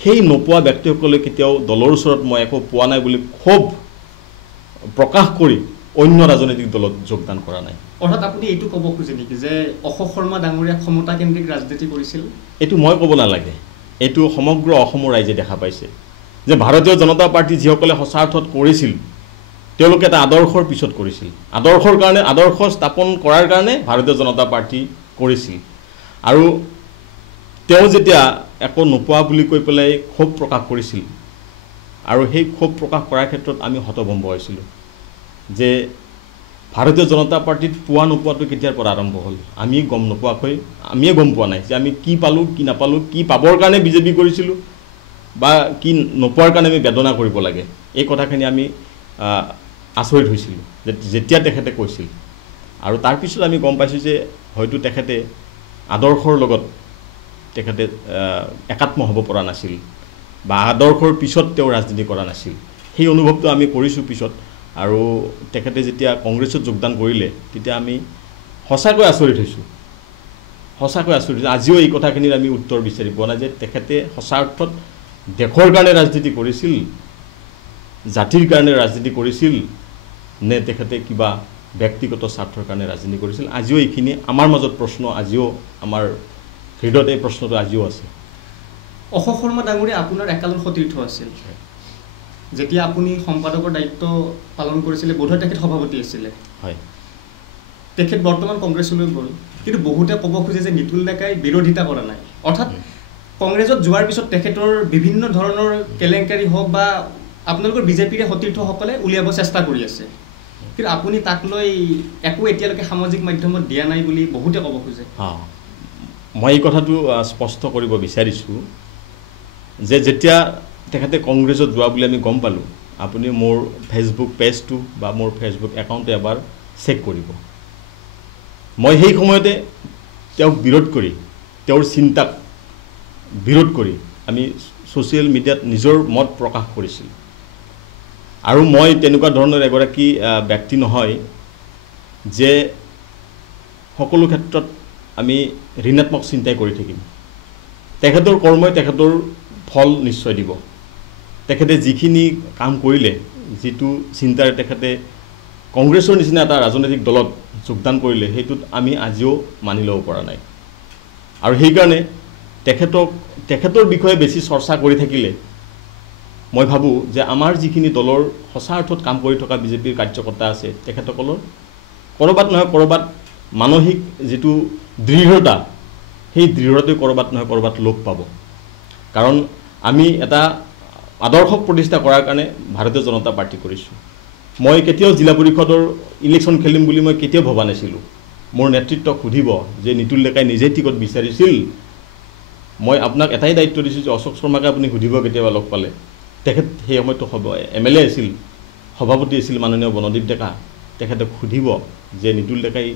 সেই নোপোৱা ব্যক্তিসকলে কেতিয়াও দলৰ ওচৰত মই একো পোৱা নাই বুলি খুব প্ৰকাশ কৰি অন্য ৰাজনৈতিক দলত যোগদান কৰা নাই অৰ্থাৎ আপুনি এইটো ক'ব খোজে নেকি যে অশোক শৰ্মা ডাঙৰীয়া ক্ষমতা কেন্দ্ৰিক ৰাজনীতি কৰিছিল এইটো মই ক'ব নালাগে এইটো সমগ্ৰ অসমৰ ৰাইজে দেখা পাইছে যে ভাৰতীয় জনতা পাৰ্টি যিসকলে সঁচা অৰ্থত কৰিছিল তেওঁলোকে এটা আদৰ্শৰ পিছত কৰিছিল আদৰ্শৰ কাৰণে আদৰ্শ স্থাপন কৰাৰ কাৰণে ভাৰতীয় জনতা পাৰ্টি কৰিছিল আৰু তেওঁ যেতিয়া একো নোপোৱা বুলি কৈ পেলাই ক্ষোভ প্ৰকাশ কৰিছিল আৰু সেই ক্ষোভ প্ৰকাশ কৰাৰ ক্ষেত্ৰত আমি হতভম্ব হৈছিলোঁ যে ভাৰতীয় জনতা পাৰ্টিত পোৱা নোপোৱাটো কেতিয়াৰ পৰা আৰম্ভ হ'ল আমি গম নোপোৱাকৈ আমিয়ে গম পোৱা নাই যে আমি কি পালোঁ কি নাপালোঁ কি পাবৰ কাৰণে বিজেপি কৰিছিলোঁ বা কি নোপোৱাৰ কাৰণে আমি বেদনা কৰিব লাগে এই কথাখিনি আমি আচৰিত হৈছিলোঁ যেতিয়া তেখেতে কৈছিল আৰু তাৰপিছত আমি গম পাইছোঁ যে হয়তো তেখেতে আদৰ্শৰ লগত তেখেতে একাত্ম হ'ব পৰা নাছিল বা আদৰ্শৰ পিছত তেওঁ ৰাজনীতি কৰা নাছিল সেই অনুভৱটো আমি কৰিছোঁ পিছত আৰু তেখেতে যেতিয়া কংগ্ৰেছত যোগদান কৰিলে তেতিয়া আমি সঁচাকৈ আচৰিত হৈছোঁ আজিও এই কথাখিনিৰ আমি উত্তৰ বিচাৰি পোৱা নাই যে তেখেতে সঁচা অৰ্থত দেশৰ কাৰণে ৰাজনীতি কৰিছিল জাতিৰ কাৰণে ৰাজনীতি কৰিছিল নে তেখেতে কিবা ব্যক্তিগত স্বাৰ্থৰ কাৰণে ৰাজনীতি কৰিছিল আজিও এইখিনি আমাৰ মাজত প্ৰশ্ন আজিও আমাৰ হৃদয়ত এই প্ৰশ্নটো আজিও আছে অশোক শৰ্মা ডাঙৰীয়া আপোনাৰ একালৰ সতীৰ্থ আছিল যেতিয়া আপুনি সম্পাদকৰ দায়িত্ব পালন কৰিছিলে বোধহয় তেখেত সভাপতি আছিলে হয় তেখেত বৰ্তমান কংগ্ৰেছলৈ গ'ল কিন্তু বহুতে ক'ব খোজে যে নিতুল ডেকাই বিৰোধিতা কৰা নাই অৰ্থাৎ কংগ্ৰেছত যোৱাৰ পিছত তেখেতৰ বিভিন্ন ধৰণৰ কেলেংকাৰী হওক বা আপোনালোকৰ বিজেপিৰে সতীৰ্থসকলে উলিয়াব চেষ্টা কৰি আছে কিন্তু আপুনি তাক লৈ একো এতিয়ালৈকে সামাজিক মাধ্যমত দিয়া নাই বুলি বহুতে ক'ব খোজে মই এই কথাটো স্পষ্ট কৰিব বিচাৰিছোঁ যে যেতিয়া তেখেতে কংগ্ৰেছত যোৱা বুলি আমি গম পালোঁ আপুনি মোৰ ফেচবুক পেজটো বা মোৰ ফেচবুক একাউণ্টটো এবাৰ চেক কৰিব মই সেই সময়তে তেওঁক বিৰোধ কৰি তেওঁৰ চিন্তাক বিৰোধ কৰি আমি ছ'চিয়েল মিডিয়াত নিজৰ মত প্ৰকাশ কৰিছিলোঁ আৰু মই তেনেকুৱা ধৰণৰ এগৰাকী ব্যক্তি নহয় যে সকলো ক্ষেত্ৰত আমি ঋণাত্মক চিন্তাই কৰি থাকিম তেখেতৰ কৰ্মই তেখেতৰ ফল নিশ্চয় দিব তেখেতে যিখিনি কাম কৰিলে যিটো চিন্তাৰে তেখেতে কংগ্ৰেছৰ নিচিনা এটা ৰাজনৈতিক দলত যোগদান কৰিলে সেইটোত আমি আজিও মানি ল'ব পৰা নাই আৰু সেইকাৰণে তেখেতৰ বিষয়ে বেছি চৰ্চা কৰি থাকিলে মই ভাবোঁ যে আমাৰ যিখিনি দলৰ সঁচা অৰ্থত কাম কৰি থকা বিজেপিৰ কাৰ্যকৰ্তা আছে তেখেতসকলৰ ক'ৰবাত নহয় ক'ৰবাত মানসিক যিটো দৃঢ়তা সেই দৃঢ়তাটো ক'ৰবাত নহয় ক'ৰবাত লোপ পাব কাৰণ আমি এটা আদৰ্শক প্ৰতিষ্ঠা কৰাৰ কাৰণে ভাৰতীয় জনতা পাৰ্টি কৰিছোঁ মই কেতিয়াও জিলা পৰিষদৰ ইলেকশ্যন খেলিম বুলি মই কেতিয়াও ভবা নাছিলোঁ মোৰ নেতৃত্বক সুধিব যে নিতুল ডেকাই নিজেই টিকট বিচাৰিছিল মই আপোনাক এটাই দায়িত্ব দিছোঁ যে অশোক শৰ্মাকে আপুনি সুধিব কেতিয়াবা লগ পালে তেখেত সেই সময়তো MLA আছিল সভাপতি আছিল মাননীয় বনদীপ ডেকা তেখেতক সুধিব যে নিতুল ডেকাই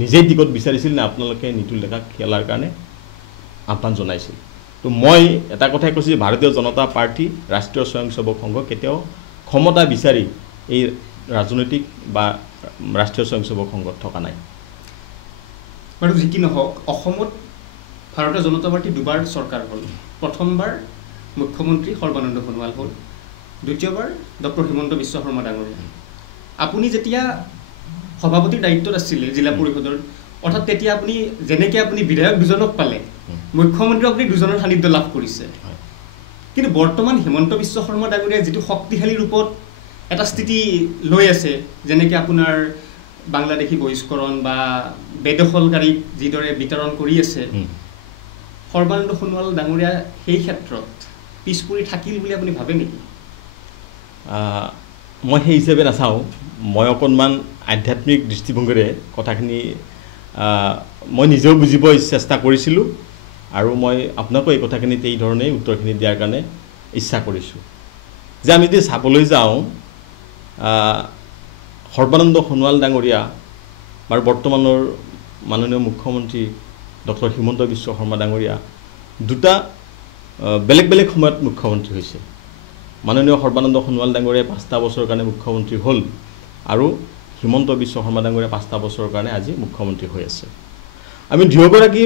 নিজেই টিকট বিচাৰিছিল নে আপোনালোকে নিতুল ডেকাক খেলাৰ কাৰণে আহ্বান জনাইছিল তো মই এটা কথাই কৈছোঁ যে ভাৰতীয় জনতা পাৰ্টি ৰাষ্ট্ৰীয় স্বয়ংসেৱক সংঘ কেতিয়াও ক্ষমতা বিচাৰি এই ৰাজনৈতিক বা ৰাষ্ট্ৰীয় স্বয়ংসেৱক সংঘত থকা নাই বাৰু যি কি নহওক অসমত ভাৰতীয় জনতা পাৰ্টি দুবাৰ চৰকাৰ হ'ল প্ৰথমবাৰ মুখ্যমন্ত্ৰী সৰ্বানন্দ সোণোৱাল হ'ল দ্বিতীয়বাৰ ডক্টৰ হিমন্ত বিশ্ব শৰ্মা ডাঙৰীয়া আপুনি যেতিয়া সভাপতিৰ দায়িত্বত আছিলে জিলা পৰিষদৰ অৰ্থাৎ তেতিয়া আপুনি যেনেকৈ আপুনি বিধায়ক দুজনক পালে মুখ্যমন্ত্ৰী আপুনি দুজনৰ সান্নিধ্য লাভ কৰিছে কিন্তু বৰ্তমান হিমন্ত বিশ্ব শৰ্মা ডাঙৰীয়াই যিটো শক্তিশালী ৰূপত এটা স্থিতি লৈ আছে যেনেকৈ আপোনাৰ বাংলাদেশী বহিষ্কৰণ বা বেদখলকাৰীক যিদৰে বিতৰণ কৰি আছে সৰ্বানন্দ সোণোৱাল ডাঙৰীয়া সেই ক্ষেত্ৰত পিছ পৰি থাকিল বুলি আপুনি ভাবে নেকি মই সেই হিচাপে নাচাওঁ মই অকণমান আধ্যাত্মিক দৃষ্টিভংগীৰে কথাখিনি মই নিজেও বুজিব চেষ্টা কৰিছিলোঁ আৰু মই আপোনাকো এই কথাখিনিত এই ধৰণেই উত্তৰখিনি দিয়াৰ কাৰণে ইচ্ছা কৰিছোঁ যে আমি যদি চাবলৈ যাওঁ সৰ্বানন্দ সোণোৱাল ডাঙৰীয়া আৰু বৰ্তমানৰ মাননীয় মুখ্যমন্ত্ৰী ডক্টৰ হিমন্ত বিশ্ব শৰ্মা ডাঙৰীয়া দুটা বেলেগ বেলেগ সময়ত মুখ্যমন্ত্ৰী হৈছে। মাননীয় সৰ্বানন্দ সোণোৱাল ডাঙৰীয়াই 5টা বছৰৰ কাৰণে মুখ্যমন্ত্ৰী হ'ল আৰু হিমন্ত বিশ্ব শৰ্মা ডাঙৰীয়া 5টা বছৰৰ কাৰণে আজি মুখ্যমন্ত্ৰী হৈ আছে। আমি দুয়োগৰাকী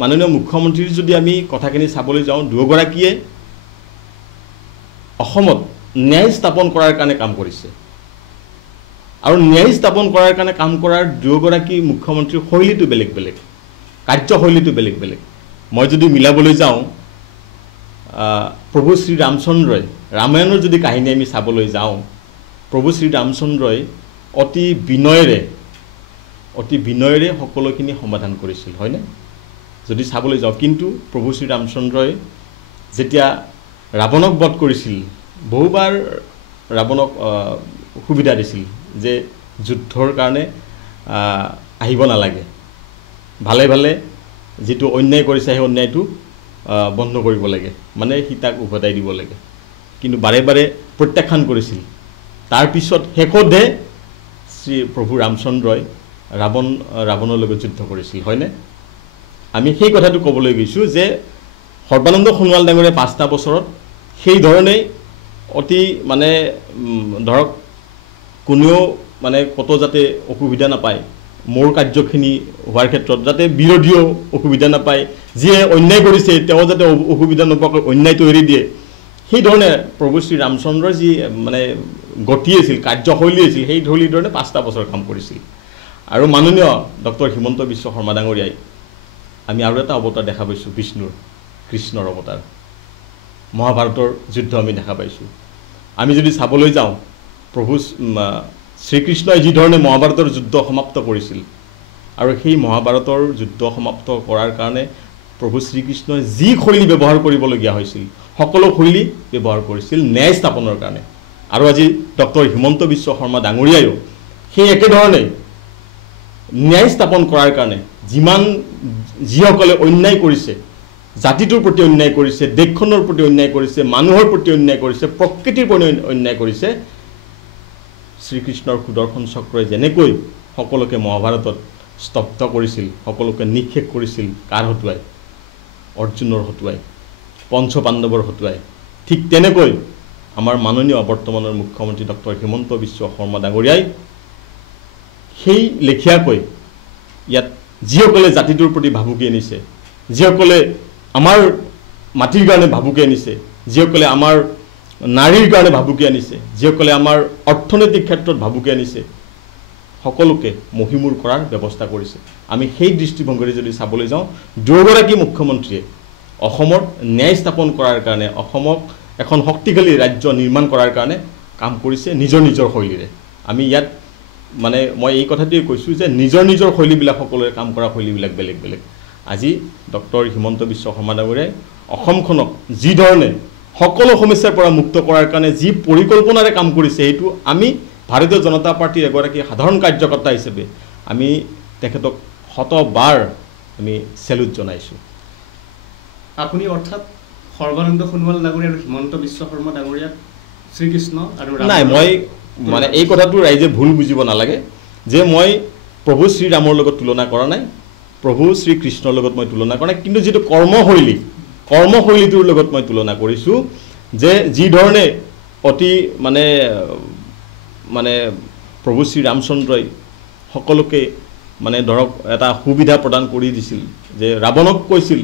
মাননীয় মুখ্যমন্ত্ৰীৰ যদি আমি কথাখিনি চাবলৈ যাওঁ, দুয়োগৰাকীয়ে অসমত ন্যায় স্থাপন কৰাৰ কাৰণে কাম কৰিছে আৰু ন্যায় স্থাপন কৰাৰ কাৰণে কাম কৰাৰ দুয়োগৰাকী মুখ্যমন্ত্ৰীৰ শৈলীটো বেলেগ বেলেগ, কাৰ্যশৈলীটো বেলেগ বেলেগ। মই যদি মিলাবলৈ যাওঁ, প্ৰভু শ্ৰী ৰামচন্দ্ৰই ৰামায়ণৰ যদি কাহিনী আমি চাবলৈ যাওঁ, প্ৰভু শ্ৰী ৰামচন্দ্ৰই অতি বিনয়েৰে সকলোখিনি সমাধান কৰিছিল, হয়নে? যদি চাবলৈ যাওঁ, কিন্তু প্ৰভু শ্ৰী ৰামচন্দ্ৰই যেতিয়া ৰাৱণক বধ কৰিছিল, বহুবাৰ ৰাৱণক সুবিধা দিছিল যে যুদ্ধৰ কাৰণে আহিব নালাগে, ভালে ভালে যিটো অন্যায় কৰিছে সেই অন্যায়টো বন্ধ কৰিব লাগে, মানে সীতাক উভতাই দিব লাগে। কিন্তু বাৰে বাৰে প্ৰত্যাখ্যান কৰিছিল। তাৰপিছত শেষতহে শ্ৰী প্ৰভু ৰামচন্দ্ৰই ৰাৱণৰ লগত যুদ্ধ কৰিছিল, হয়নে? আমি সেই কথাটো ক'বলৈ গৈছোঁ যে সৰ্বানন্দ সোণোৱাল ডাঙৰীয়া 5টা বছৰত সেই ধৰণেই অতি মানে ধৰক কোনেও মানে কতো যাতে অসুবিধা নাপায়, মোৰ কাৰ্যখিনি হোৱাৰ ক্ষেত্ৰত যাতে বিৰোধীয়েও অসুবিধা নাপায়, যিয়ে অন্যায় কৰিছে তেওঁ যাতে অসুবিধা নোপোৱাকৈ অন্যায়টো এৰি দিয়ে, সেইধৰণে প্ৰভু শ্ৰী ৰামচন্দ্ৰৰ যি মানে গতি আছিল, কাৰ্যশৈলী আছিল, সেই ধৰণে 5টা বছৰ কাম কৰিছিল। আৰু মাননীয় ডক্টৰ হিমন্ত বিশ্ব শৰ্মা ডাঙৰীয়াই আমি আৰু এটা অৱতাৰ দেখা পাইছোঁ, কৃষ্ণৰ অৱতাৰ, মহাভাৰতৰ যুদ্ধ আমি দেখা পাইছোঁ। আমি যদি চাবলৈ যাওঁ, প্ৰভু শ্ৰীকৃষ্ণই যি ধৰণে মহাভাৰতৰ যুদ্ধ সমাপ্ত কৰিছিল আৰু সেই মহাভাৰতৰ যুদ্ধ সমাপ্ত কৰাৰ কাৰণে প্ৰভু শ্ৰীকৃষ্ণই যি শৈলী ব্যৱহাৰ কৰিবলগীয়া হৈছিল সকলো শৈলী ব্যৱহাৰ কৰিছিল ন্যায় স্থাপনৰ কাৰণে। আৰু আজি ডক্টৰ হিমন্ত বিশ্ব শৰ্মা ডাঙৰীয়ায়ো সেই একেধৰণে ন্যায় স্থাপন কৰাৰ কাৰণে যিসকলে অন্যায় কৰিছে, জাতিটোৰ প্ৰতি অন্যায় কৰিছে, দেশখনৰ প্ৰতি অন্যায় কৰিছে, মানুহৰ প্ৰতি অন্যায় কৰিছে, প্ৰকৃতিৰ প্ৰতি অন্যায় কৰিছে, শ্ৰীকৃষ্ণৰ সুদৰ্শন চক্ৰই যেনেকৈ সকলোকে মহাভাৰতত স্তব্ধ কৰিছিল, সকলোকে নিক্ষেপ কৰিছিল, কাৰ হতুৱাই? অৰ্জুনৰ হতুৱাই, পঞ্চপাণ্ডৱৰ হতুৱাই, ঠিক তেনেকৈ আমাৰ মাননীয় বৰ্তমানৰ মুখ্যমন্ত্ৰী ডক্টৰ হিমন্ত বিশ্ব শৰ্মা ডাঙৰীয়াই সেই লেখীয়াকৈ ইয়াত যিসকলে জাতিটোৰ প্ৰতি ভাবুকি আনিছে, যিসকলে আমাৰ মাটিৰ কাৰণে ভাবুকি আনিছে, যিসকলে আমাৰ নাৰীৰ কাৰণে ভাবুকি আনিছে, যিসকলে আমাৰ অৰ্থনৈতিক ক্ষেত্ৰত ভাবুকি আনিছে, সকলোকে মহিমূৰ কৰাৰ ব্যৱস্থা কৰিছে। আমি সেই দৃষ্টিভংগীৰে যদি চাবলৈ যাওঁ, দুয়োগৰাকী মুখ্যমন্ত্ৰীয়ে অসমত ন্যায় স্থাপন কৰাৰ কাৰণে, অসমক এখন শক্তিশালী ৰাজ্য নিৰ্মাণ কৰাৰ কাৰণে কাম কৰিছে নিজৰ নিজৰ শৈলীৰে। আমি ইয়াত মানে মই এই কথাটোৱে কৈছোঁ যে নিজৰ শৈলীবিলাক, সকলোৰে কাম কৰা শৈলীবিলাক বেলেগ বেলেগ। আজি ডক্টৰ হিমন্ত বিশ্ব শৰ্মা ডাঙৰীয়াই অসমখনক যি ধৰণে সকলো সমস্যাৰ পৰা মুক্ত কৰাৰ কাৰণে যি পৰিকল্পনাৰে কাম কৰিছে, সেইটো আমি ভাৰতীয় জনতা পাৰ্টীৰ এগৰাকী সাধাৰণ কাৰ্যকৰ্তা হিচাপে আমি তেখেতক শতবাৰ আমি চেলুট জনাইছোঁ। আপুনি অৰ্থাৎ সৰ্বানন্দ সোণোৱাল ডাঙৰীয়া আৰু হিমন্ত বিশ্ব শৰ্মা ডাঙৰীয়াক শ্ৰীকৃষ্ণ আৰু নাই, মই মানে এই কথাটো ৰাইজে ভুল বুজিব নালাগে যে মই প্ৰভু শ্ৰীৰামৰ লগত তুলনা কৰা নাই, প্ৰভু শ্ৰীকৃষ্ণৰ লগত মই তুলনা কৰা নাই, কিন্তু যিটো কৰ্মশৈলীটোৰ লগত মই তুলনা কৰিছোঁ যে যি ধৰণে অতি মানে প্ৰভু শ্ৰী ৰামচন্দ্ৰই সকলোকে মানে ধৰক এটা সুবিধা প্ৰদান কৰি দিছিল, যে ৰাৱণক কৈছিল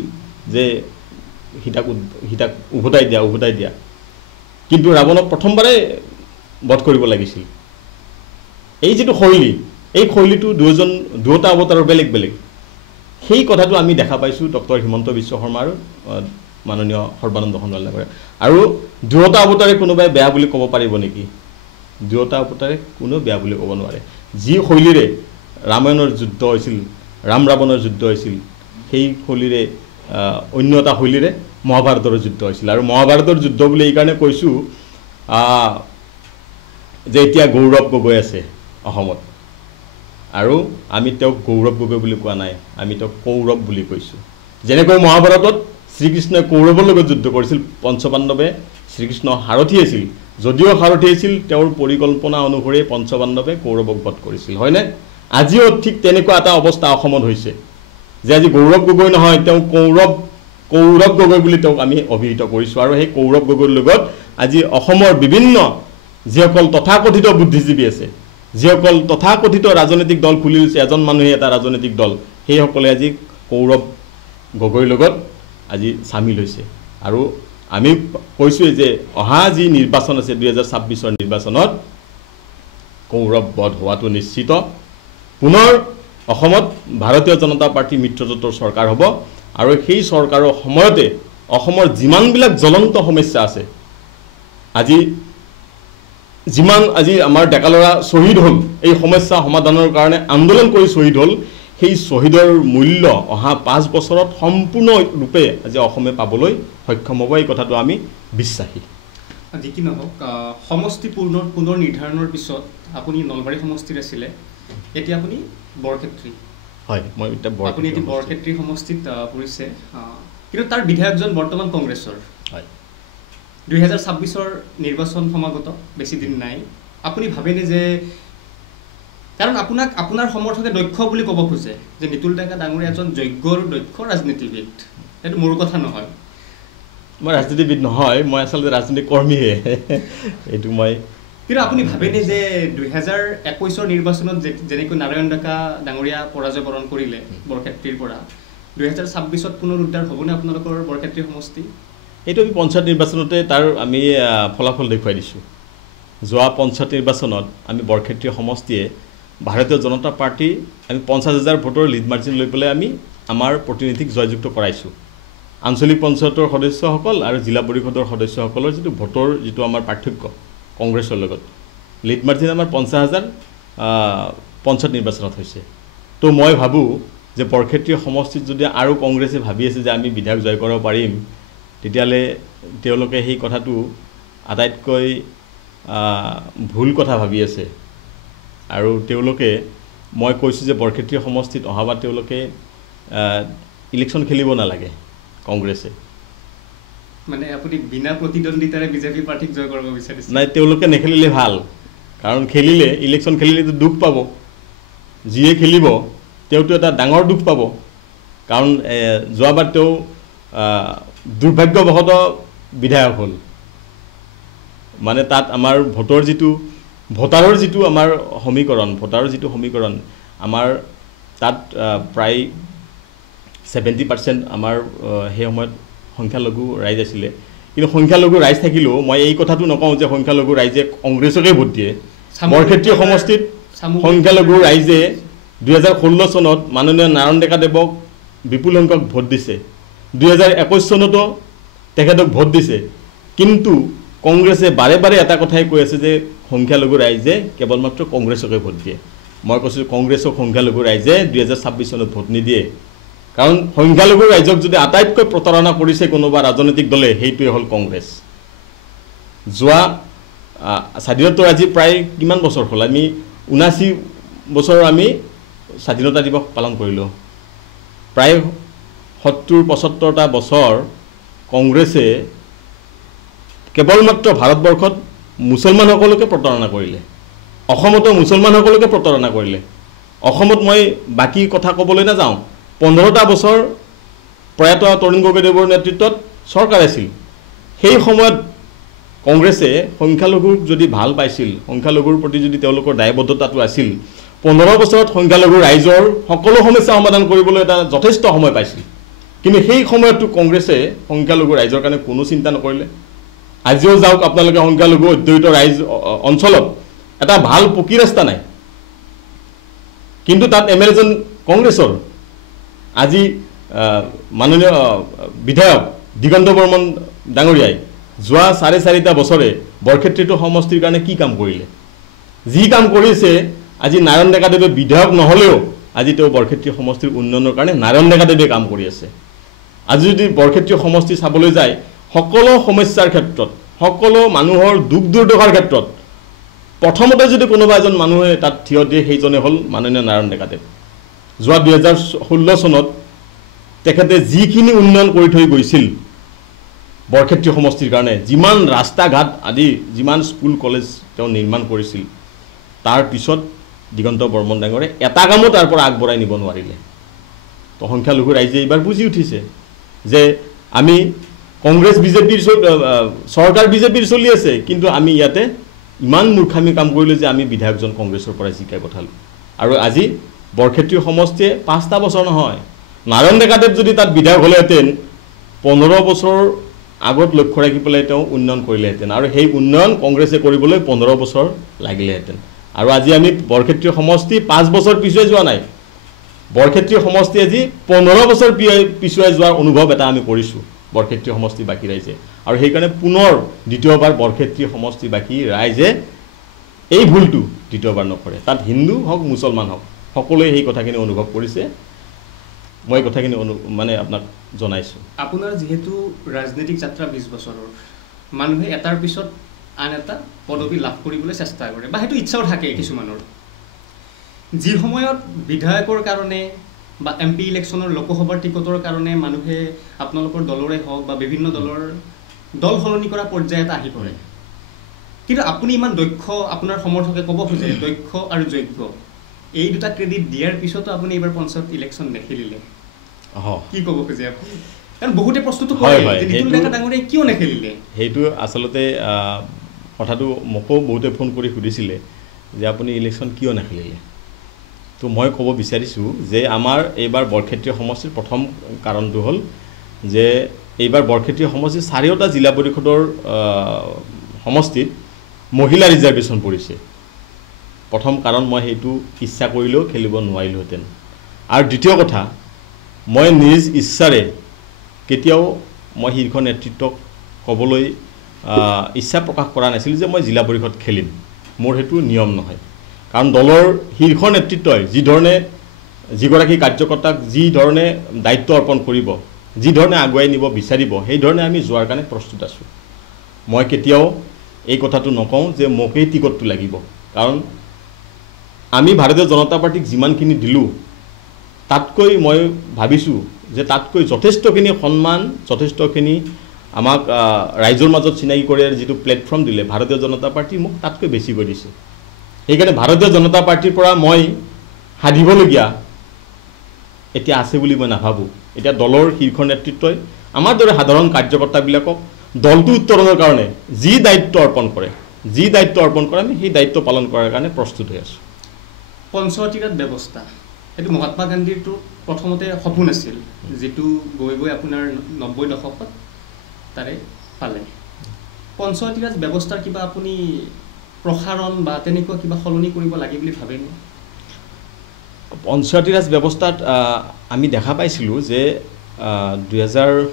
যে সীতাক উভতাই দিয়া, কিন্তু ৰাৱণক প্ৰথমবাৰে বধ কৰিব লাগিছিল। এই যিটো শৈলী, এই শৈলীটো দুয়োটা অৱতাৰৰ বেলেগ বেলেগ, সেই কথাটো আমি দেখা পাইছোঁ ডক্টৰ হিমন্ত বিশ্ব শৰ্মা আৰু মাননীয় সৰ্বানন্দ সোণোৱাল ডাঙৰীয়া। আৰু দুয়োটা অৱতাৰে কোনোবাই বেয়া বুলি ক'ব পাৰিব নেকি? দুয়োটা অৱতাৰে কোনেও বেয়া বুলি ক'ব নোৱাৰে। যি শৈলীৰে ৰামায়ণৰ যুদ্ধ হৈছিল, ৰাম ৰাৱণৰ যুদ্ধ হৈছিল, সেই শৈলীৰে অন্য এটা শৈলীৰে মহাভাৰতৰ যুদ্ধ হৈছিল। আৰু মহাভাৰতৰ যুদ্ধ বুলি এইকাৰণে কৈছোঁ যে এতিয়া গৌৰৱ গগৈ আছে অসমত, আৰু আমি তেওঁক গৌৰৱ গগৈ বুলি কোৱা নাই, আমি তেওঁক কৌৰৱ বুলি কৈছোঁ। যেনেকৈ মহাভাৰতত শ্ৰীকৃষ্ণই কৌৰৱৰ লগত যুদ্ধ কৰিছিল, পঞ্চপাণ্ডৱে শ্ৰীকৃষ্ণ সাৰথি আছিল যদিও সাৰথি আছিল তেওঁৰ পৰিকল্পনা অনুসৰি পঞ্চপাণ্ডৱে কৌৰৱক বধ কৰিছিল হয়নে আজিও ঠিক তেনেকুৱা এটা অৱস্থা অসমত হৈছে যে আজি গৌৰৱ গগৈ নহয় তেওঁ কৌৰৱ গগৈ বুলি তেওঁক আমি অভিহিত কৰিছোঁ আৰু সেই কৌৰৱ গগৈৰ লগত আজি অসমৰ বিভিন্ন যিসকল তথাকথিত বুদ্ধিজীৱী আছে যিসকল তথাকথিত ৰাজনৈতিক দল খুলি লৈছে এজন মানুহে এটা ৰাজনৈতিক দল সেইসকলে আজি কৌৰৱ গগৈৰ লগত আজি চামিল হৈছে আৰু আমি কৈছোঁ যে অহা যি নিৰ্বাচন আছে 2026 নিৰ্বাচনত কৌৰৱ বধ হোৱাটো নিশ্চিত পুনৰ অসমত ভাৰতীয় জনতা পাৰ্টি মিত্ৰজোঁটৰ চৰকাৰ হ'ব আৰু সেই চৰকাৰৰ সময়তে অসমৰ যিমানবিলাক জ্বলন্ত সমস্যা আছে আজি আমাৰ ডেকালৰা শ্বহীদ হ'ল এই সমস্যা সমাধানৰ কাৰণে আন্দোলন কৰি শ্বহীদ হ'ল সেই শ্বহীদৰ মূল্য অহা 5 বছৰত সম্পূৰ্ণৰূপে আজি অসমে পাবলৈ সক্ষম হ'ব এই কথাটো আমি বিশ্বাসী আজি কি নহওক সমষ্টি পুনৰ নিৰ্ধাৰণৰ পিছত আপুনি নলবাৰী সমষ্টিৰ আছিলে এতিয়া আপুনি বৰক্ষেত্ৰী হয় মই আপুনি এতিয়া বৰক্ষেত্ৰী সমষ্টিত পৰিছে কিন্তু তাৰ বিধায়কজন বৰ্তমান কংগ্ৰেছৰ হয় 2026 নিৰ্বাচন সমাগত বেছি দিন নাই আপুনি ভাবেনে যে কাৰণ আপোনাৰ সমৰ্থকে দক্ষ বুলি ক'ব খোজে যে নিতুল ডেকা ডাঙৰীয়া এজন যোগ্য আৰু দক্ষ ৰাজনীতিবিদ সেইটো মোৰ কথা নহয় মই ৰাজনীতিবিদ নহয় মই আচলতে ৰাজনীতি কৰ্মীহে এইটো মই কিন্তু আপুনি ভাবেনে যে 2021 নিৰ্বাচনত যেনেকৈ নাৰায়ণ ডেকা ডাঙৰীয়া পৰাজয় বৰণ কৰিলে বৰক্ষেত্ৰীৰ পৰা 2026 পুনৰ উদ্ধাৰ হ'বনে আপোনালোকৰ বৰক্ষেত্ৰী সমষ্টি এইটো আমি পঞ্চায়ত নিৰ্বাচনতে তাৰ আমি ফলাফল দেখুৱাই দিছোঁ যোৱা পঞ্চায়ত নিৰ্বাচনত আমি বৰক্ষেত্ৰী সমষ্টিয়ে ভাৰতীয় জনতা পাৰ্টি আমি 50,000 ভোটৰ লিড মাৰ্জিন লৈ পেলাই আমি আমাৰ প্ৰতিনিধিক জয়যুক্ত কৰাইছোঁ আঞ্চলিক পঞ্চায়তৰ সদস্যসকল আৰু জিলা পৰিষদৰ সদস্যসকলৰ যিটো ভোটৰ যিটো আমাৰ পাৰ্থক্য কংগ্ৰেছৰ লগত লিড মাৰ্জিন আমাৰ 50,000 পঞ্চায়ত নিৰ্বাচনত হৈছে তো মই ভাবোঁ যে বৰক্ষেত্ৰী সমষ্টিত যদি আৰু কংগ্ৰেছে ভাবি আছে যে আমি বিধায়ক জয় কৰিব পাৰিম তেতিয়াহ'লে তেওঁলোকে সেই কথাটো আটাইতকৈ ভুল কথা ভাবি আছে আৰু তেওঁলোকে মই কৈছোঁ যে বৰক্ষেত্ৰী সমষ্টিত অহাবাৰ তেওঁলোকে ইলেকশ্যন খেলিব নালাগে কংগ্ৰেছে মানে আপুনি বিনা প্ৰতিদ্বন্দ্বিতাৰে বিজেপি পাৰ্টিক জয় কৰিব বিচাৰিছে নাই তেওঁলোকে নেখেলিলে ভাল কাৰণ খেলিলে ইলেকশ্যন খেলিলেতো দুখ পাব যিয়ে খেলিব তেওঁতো এটা ডাঙৰ দুখ পাব কাৰণ যোৱাবাৰ তেওঁ দুৰ্ভাগ্যবশতঃ বিধায়ক হ'ল মানে তাত আমাৰ ভোটাৰৰ যিটো আমাৰ সমীকৰণ আমাৰ তাত প্ৰায় 70% আমাৰ সেই সময়ত সংখ্যালঘু ৰাইজ আছিলে কিন্তু সংখ্যালঘু ৰাইজ থাকিলেও মই এই কথাটো নকওঁ যে সংখ্যালঘু ৰাইজে কংগ্ৰেছকে ভোট দিয়ে বৰক্ষেত্ৰী সমষ্টিত সংখ্যালঘু ৰাইজে 2016 চনত মাননীয় নাৰায়ণ ডেকা দেৱক বিপুল সংখ্যক ভোট দিছে 2021 চনতো তেখেতক ভোট দিছে কিন্তু কংগ্ৰেছে বাৰে বাৰে এটা কথাই কৈ আছে যে সংখ্যালঘু ৰাইজে কেৱল মাত্ৰ কংগ্ৰেছকে ভোট দিয়ে মই কৈছোঁ কংগ্ৰেছক সংখ্যালঘু ৰাইজে 2026 চনত ভোট নিদিয়ে কাৰণ সংখ্যালঘু ৰাইজক যদি আটাইতকৈ প্ৰতাৰণা কৰিছে কোনোবা ৰাজনৈতিক দলে সেইটোৱে হ'ল কংগ্ৰেছ যোৱা স্বাধীনতাৰ আজি প্ৰায় কিমান বছৰ হ'ল আমি 79 বছৰ আমি স্বাধীনতা দিৱস পালন কৰিলোঁ প্ৰায় 70-75টা বছৰ কংগ্ৰেছে কেৱল মাত্ৰ ভাৰতবৰ্ষত মুছলমানসকলকে প্ৰতাৰণা কৰিলে অসমতো মুছলমানসকলকে প্ৰতাৰণা কৰিলে অসমত মই বাকী কথা ক'বলৈ নাযাওঁ 15টা বছৰ প্ৰয়াত তৰুণ গগৈদেৱৰ নেতৃত্বত চৰকাৰ আছিল সেই সময়ত কংগ্ৰেছে সংখ্যালঘুক যদি ভাল পাইছিল সংখ্যালঘুৰ প্ৰতি যদি তেওঁলোকৰ দায়বদ্ধতাটো আছিল 15 বছৰত সংখ্যালঘু ৰাইজৰ সকলো সমস্যা সমাধান কৰিবলৈ এটা যথেষ্ট সময় পাইছিল কিন্তু সেই সময়তো কংগ্ৰেছে সংখ্যালঘু ৰাইজৰ কাৰণে কোনো চিন্তা নকৰিলে আজিও যাওক আপোনালোকে সংখ্যালঘু অধ্যুষিত ৰাইজ অঞ্চলত এটা ভাল পকী ৰাস্তা নাই কিন্তু তাত এমএলএজন কংগ্ৰেছৰ আজি মাননীয় বিধায়ক দিগন্ত বৰ্মন ডাঙৰীয়াই যোৱা 4.5টা বছৰে বৰক্ষেত্ৰীটো সমষ্টিৰ কাৰণে কি কাম কৰিলে যি কাম কৰিছে আজি নাৰায়ণ ডেকাদেৱে বিধায়ক নহ'লেও আজি তেওঁ বৰক্ষেত্ৰী সমষ্টিৰ উন্নয়নৰ কাৰণে নাৰায়ণ ডেকাদেৱে কাম কৰি আছে আজি যদি বৰক্ষেত্ৰী সমষ্টি চাবলৈ যায় সকলো সমস্যাৰ ক্ষেত্ৰত সকলো মানুহৰ দুখ দুৰ্দশাৰ ক্ষেত্ৰত প্ৰথমতে যদি কোনোবা এজন মানুহে তাত থিয় দিয়ে সেইজনে হ'ল মাননীয় নাৰায়ণ ডেকাদেৱ যোৱা 2016 চনত তেখেতে যিখিনি উন্নয়ন কৰি থৈ গৈছিল বৰক্ষেত্ৰী সমষ্টিৰ কাৰণে যিমান ৰাস্তা ঘাট আদি যিমান স্কুল কলেজ তেওঁ নিৰ্মাণ কৰিছিল তাৰ পিছত দিগন্ত বৰ্মন ডাঙৰে এটা কামো তাৰ পৰা আগবঢ়াই নিব নোৱাৰিলে তো সংখ্যালঘু ৰাইজে এইবাৰ বুজি উঠিছে যে আমি কংগ্ৰেছ বিজেপিৰ চৰকাৰ বিজেপিৰ চলি আছে কিন্তু আমি ইয়াতে ইমান মূৰ্খামি কাম কৰিলোঁ যে আমি বিধায়কজন কংগ্ৰেছৰ পৰা জিকাই পঠালোঁ আৰু আজি বৰক্ষেত্ৰী সমষ্টিয়ে 5টা বছৰ নহয় নাৰায়ণ ডেকাদেৱ যদি তাত বিধায়ক হ'লেহেঁতেন 15 বছৰ আগত লক্ষ্য ৰাখি পেলাই তেওঁ উন্নয়ন কৰিলেহেঁতেন আৰু সেই উন্নয়ন কংগ্ৰেছে কৰিবলৈ 15 বছৰ লাগিলেহেঁতেন আৰু আজি আমি বৰক্ষেত্ৰী সমষ্টি 5 বছৰ পিছুৱাই যোৱা নাই বৰক্ষেত্ৰী সমষ্টি আজি 15 বছৰ পিছুৱাই যোৱাৰ অনুভৱ এটা আমি কৰিছোঁ বৰক্ষেত্ৰী সমষ্টি বাকী ৰাইজে আৰু সেইকাৰণে পুনৰ দ্বিতীয়বাৰ বৰক্ষেত্ৰী সমষ্টি বাকী ৰাইজে এই ভুলটো দ্বিতীয়বাৰ নকৰে তাত হিন্দু হওক মুছলমান হওক সকলোৱে সেই কথাখিনি অনুভৱ কৰিছে মই কথাখিনি মানে আপোনাক জনাইছোঁ আপোনাৰ যেহেতু ৰাজনৈতিক যাত্ৰা 20 বছৰৰ মানুহে এটাৰ পিছত আন এটা পদবী লাভ কৰিবলৈ চেষ্টা কৰে বা সেইটো ইচ্ছাও থাকে কিছুমানৰ যি সময়ত বিধায়কৰ কাৰণে বা এমপি ইলেকশ্যনৰ লোকসভাৰ টিকটৰ কাৰণে মানুহে আপোনালোকৰ দলৰে হওক বা বিভিন্ন দলৰ দল সলনি কৰা পৰ্যায় এটা আহি পৰে কিন্তু আপুনি ইমান দক্ষ আপোনাৰ সমৰ্থকে ক'ব খোজে দক্ষ আৰু যোগ্য এই দুটা ক্ৰেডিট দিয়াৰ পিছতো আপুনি এইবাৰ পঞ্চায়ত ইলেকশ্যন নেখেলিলে কি ক'ব খোজে আপুনি কাৰণ বহুতে প্ৰস্তুত কৰে যে নিতুল ডেকা ডাঙৰে কিয় নেখেলিলে সেইটো আচলতে কথাটো মোকো বহুতে ফোন কৰি সুধিছিলে যে আপুনি ইলেকশ্যন কিয় নেখেলিলে তো মই ক'ব বিচাৰিছোঁ যে আমাৰ এইবাৰ বৰক্ষেত্ৰী সমষ্টিৰ প্ৰথম কাৰণটো হ'ল যে এইবাৰ বৰক্ষেত্ৰী সমষ্টিৰ 4টা জিলা পৰিষদৰ সমষ্টিত মহিলা ৰিজাৰ্ভেশ্যন পৰিছে প্ৰথম কাৰণ মই সেইটো ইচ্ছা কৰিলেও খেলিব নোৱাৰিলোহেঁতেন আৰু দ্বিতীয় কথা মই নিজ ইচ্ছাৰে কেতিয়াও মই শীৰ্ষ নেতৃত্বক ক'বলৈ ইচ্ছা প্ৰকাশ কৰা নাছিল যে মই জিলা পৰিষদ খেলিম মোৰ সেইটো নিয়ম নহয় কাৰণ দলৰ শীৰ্ষ নেতৃত্বই যিগৰাকী কাৰ্যকৰ্তাক যি ধৰণে দায়িত্ব অৰ্পণ কৰিব যি ধৰণে আগুৱাই নিব বিচাৰিব সেই ধৰণে আমি যোৱাৰ কাৰণে প্ৰস্তুত আছোঁ মই কেতিয়াও এই কথাটো নকওঁ যে মোকেই টিকটটো লাগিব কাৰণ আমি ভাৰতীয় জনতা পাৰ্টিক যিমানখিনি দিলোঁ তাতকৈ মই ভাবিছোঁ যে তাতকৈ যথেষ্টখিনি সন্মান যথেষ্টখিনি আমাক ৰাইজৰ মাজত চিনাকি কৰাৰ যিটো প্লেটফৰ্ম দিলে ভাৰতীয় জনতা পাৰ্টি মোক তাতকৈ বেছিকৈ দিছে সেইকাৰণে ভাৰতীয় জনতা পাৰ্টিৰ পৰা মই হাদিবলগীয়া এতিয়া আছে বুলি মই নাভাবোঁ এতিয়া দলৰ শীৰ্ষ নেতৃত্বই আমাৰ দৰে সাধাৰণ কাৰ্যকৰ্তাবিলাকক দলটো উত্তৰণৰ কাৰণে যি দায়িত্ব অৰ্পণ কৰে আমি সেই দায়িত্ব পালন কৰাৰ কাৰণে প্ৰস্তুত হৈ আছোঁ পঞ্চায়তীৰাজ ব্যৱস্থা এইটো মহাত্মা গান্ধীৰটো প্ৰথমতে সপোন আছিল যেটো গৈ গৈ আপোনাৰ 90 দশকত তাৰে পালে পঞ্চায়তীৰাজ ব্যৱস্থাৰ কিবা আপুনি প্ৰসাৰণ বা তেনেকুৱা কিবা সলনি কৰিব লাগে বুলি ভাবেনে পঞ্চায়তীৰাজ ব্যৱস্থাত আমি দেখা পাইছিলোঁ যে 2000